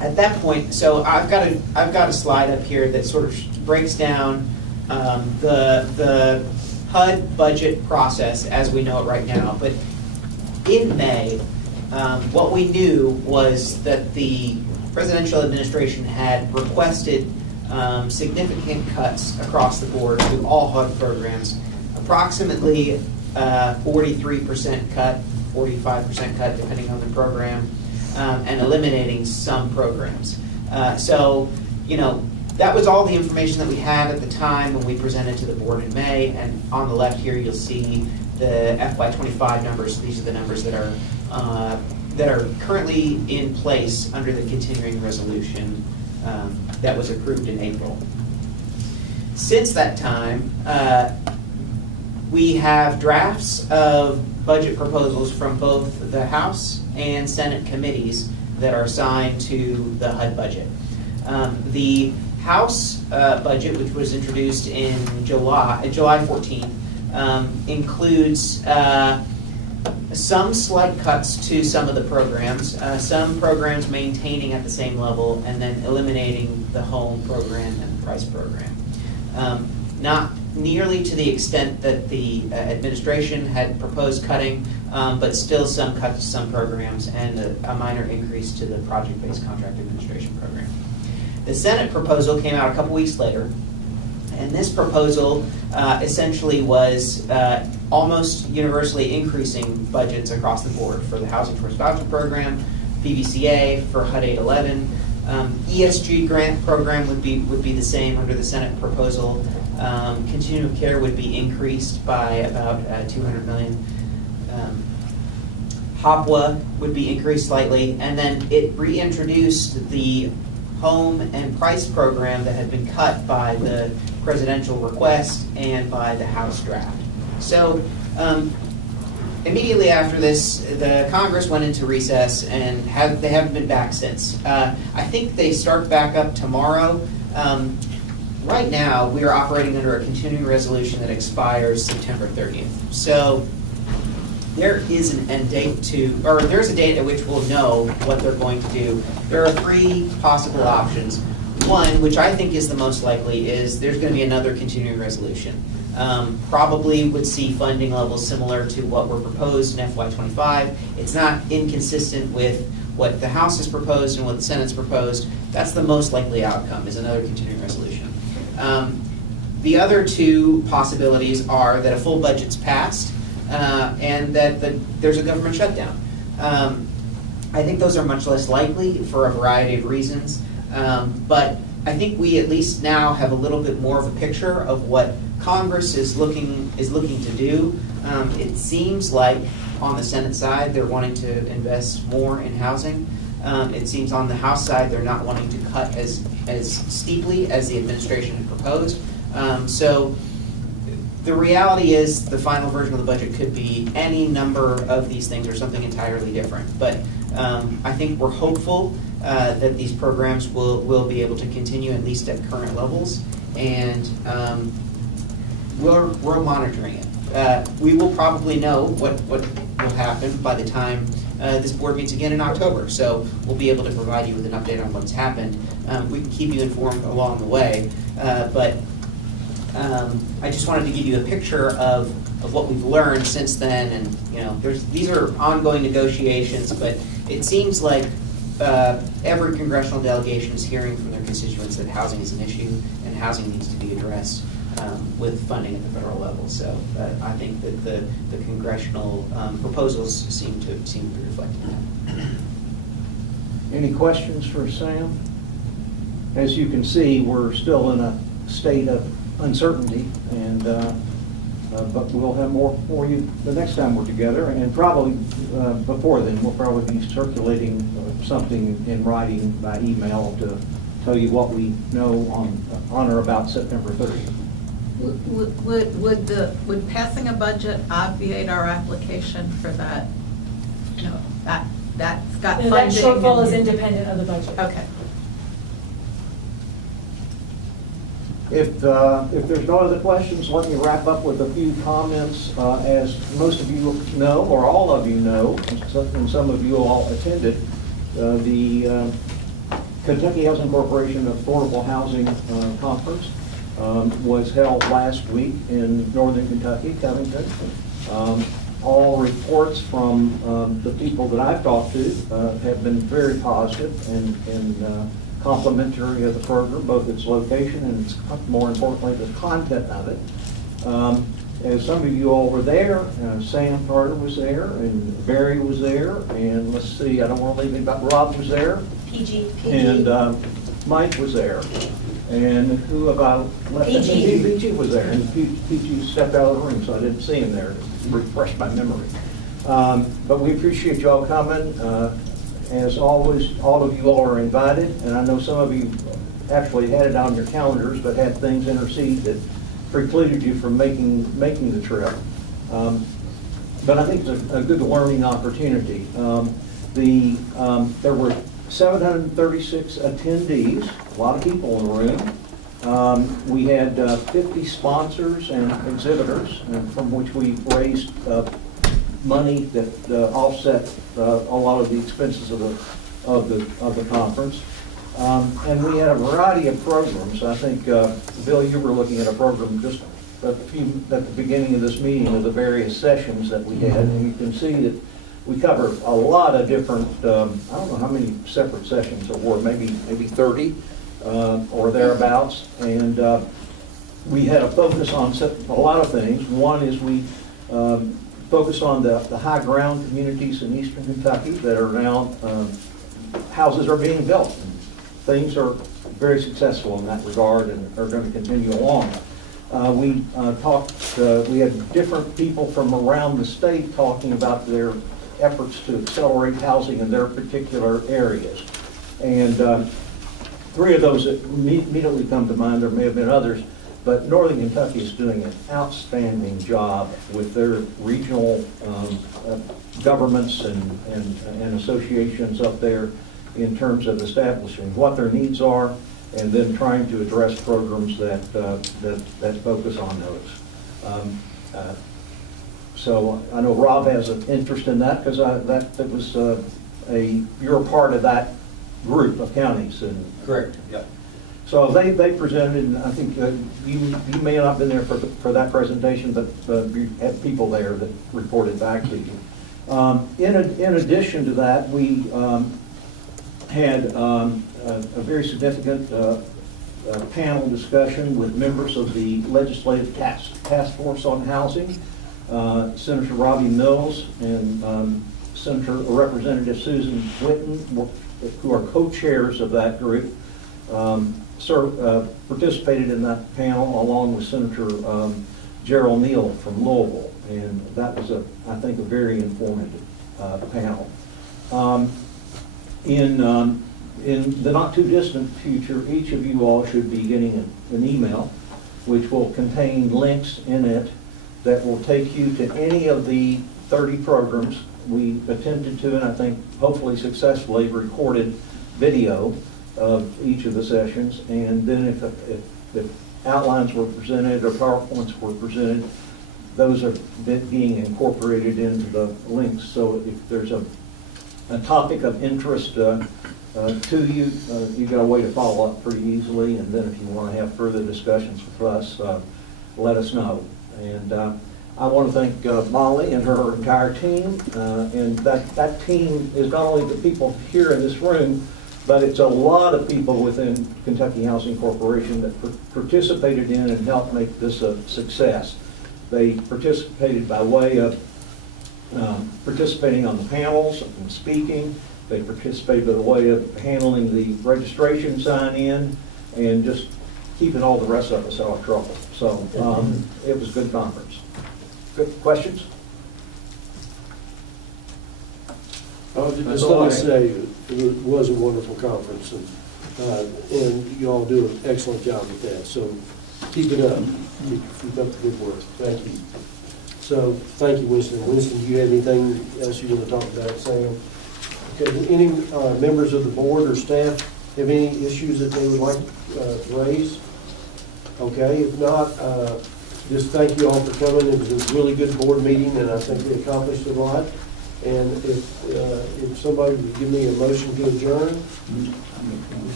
At that point, so I've got a slide up here that sort of breaks down the HUD budget process as we know it right now. But in May, what we knew was that the presidential administration had requested significant cuts across the board to all HUD programs. Approximately 43% cut, 45% cut, depending on the program, and eliminating some programs. So, that was all the information that we had at the time when we presented to the board in May. And on the left here, you'll see the FY25 numbers. These are the numbers that are currently in place under the continuing resolution that was approved in April. Since that time, we have drafts of budget proposals from both the House and Senate committees that are assigned to the HUD budget. The House budget, which was introduced in July 14th, includes some slight cuts to some of the programs, some programs maintaining at the same level, and then eliminating the home program and the price program. Not nearly to the extent that the administration had proposed cutting, but still some cuts to some programs and a minor increase to the project-based contract administration program. The Senate proposal came out a couple weeks later, and this proposal essentially was almost universally increasing budgets across the board for the Housing First Adoption Program, PVCA, for HUD 811. ESG grant program would be the same under the Senate proposal. Continuum of care would be increased by about $200 million. HOPWA would be increased slightly, and then it reintroduced the home and price program that had been cut by the presidential request and by the House draft. So immediately after this, the Congress went into recess, and they haven't been back since. I think they start back up tomorrow. Right now, we are operating under a continuing resolution that expires September 30th. So there is an end date there's a date at which we'll know what they're going to do. There are three possible options. One, which I think is the most likely, is there's going to be another continuing resolution. probably would see funding levels similar to what were proposed in FY25. It's not inconsistent with what the House has proposed and what the Senate's proposed. That's the most likely outcome, is another continuing resolution. The other two possibilities are that a full budget's passed and that there's a government shutdown. I think those are much less likely for a variety of reasons, but I think we at least now have a little bit more of a picture of what Congress is looking to do. It seems like on the Senate side they're wanting to invest more in housing. It seems on the House side they're not wanting to cut as steeply as the administration had proposed. So the reality is the final version of the budget could be any number of these things or something entirely different. But I think we're hopeful that these programs will be able to continue at least at current levels, and we're monitoring it. We will probably know what will happen by the time this board meets again in October, so we'll be able to provide you with an update on what's happened. We can keep you informed along the way, but I just wanted to give you a picture of what we've learned since then, and these are ongoing negotiations, but it seems like every congressional delegation is hearing from their constituents that housing is an issue and housing needs to be addressed with funding at the federal level. So I think that the congressional proposals seem to be reflecting that. Any questions for Sam? As you can see, we're still in a state of uncertainty, and but we'll have more for you the next time we're together, and probably before then we'll probably be circulating something in writing by email to tell you what we know on or about September 30th. Would passing a budget obviate our application for that? That's got funding. That shortfall is independent of the budget. Okay. If there's no other questions, let me wrap up with a few comments. As most of you know, or all of you know, and some of you all attended, the Kentucky Housing Corporation Affordable Housing Conference was held last week in northern Kentucky, Covington. All reports from the people that I've talked to have been very positive and complimentary of the program, both its location and its, more importantly, the content of it. As some of you all were there, Sam Carter was there, and Barry was there, and let's see, I don't want to leave anybody, Rob was there. PG. And Mike was there. And who about left? PG was there, and PG stepped out of the room, so I didn't see him there, to refresh my memory. But we appreciate you all coming. As always, all of you all are invited, and I know some of you actually had it on your calendars, but had things intercede that precluded you from making the trip. But I think it's a good learning opportunity. There were 736 attendees, a lot of people in the room. We had 50 sponsors and exhibitors, from which we raised money that offset a lot of the expenses of the conference. And we had a variety of programs. I think, Bill, you were looking at a program just at the beginning of this meeting of the various sessions that we had, and you can see that we covered a lot of different, I don't know how many separate sessions there were, maybe 30 or thereabouts. And we had a focus on a lot of things. One is we focused on the high ground communities in eastern Kentucky that are now, houses are being built. Things are very successful in that regard and are going to continue along. We had different people from around the state talking about their efforts to accelerate housing in their particular areas. And three of those that immediately come to mind, there may have been others, but Northern Kentucky is doing an outstanding job with their regional governments and associations up there in terms of establishing what their needs are and then trying to address programs that focus on those. So I know Rob has an interest in that because you're a part of that group of counties. And correct. Yeah. So they presented, and I think you may not have been there for that presentation, but you had people there that reported back to you. In addition to that, we had a very significant panel discussion with members of the Legislative Task Force on Housing, Senator Robbie Mills and Representative Susan Whitten, who are co-chairs of that group, participated in that panel along with Senator Gerald Neal from Louisville, and that was, I think, a very informative panel. In the not-too-distant future, each of you all should be getting an email which will contain links in it that will take you to any of the 30 programs. We attempted to, and I think hopefully successfully, recorded video of each of the sessions, and then if outlines were presented or PowerPoints were presented, those are being incorporated into the links. So if there's a topic of interest to you, you've got a way to follow up pretty easily, and then if you want to have further discussions with us, let us know. And I want to thank Molly and her entire team, and that team is not only the people here in this room, but it's a lot of people within Kentucky Housing Corporation that participated in and helped make this a success. They participated by way of participating on the panels and speaking. They participated by the way of handling the registration sign-in and just keeping all the rest of us out of trouble. So it was a good conference. Good questions? I would just want to say it was a wonderful conference, and you all do an excellent job with that. So keep it up. Keep up the good work. Thank you. So thank you, Winston. Winston, do you have anything else you want to talk about, Sam? Okay. Any members of the board or staff have any issues that they would like to raise? Okay. If not, just thank you all for coming. It was a really good board meeting, and I think we accomplished a lot. And if somebody would give me a motion to adjourn.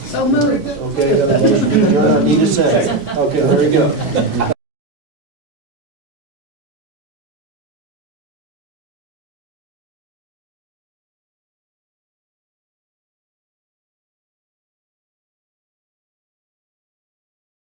So moved. Okay, I have a motion to adjourn. I need a second. Okay, there you go.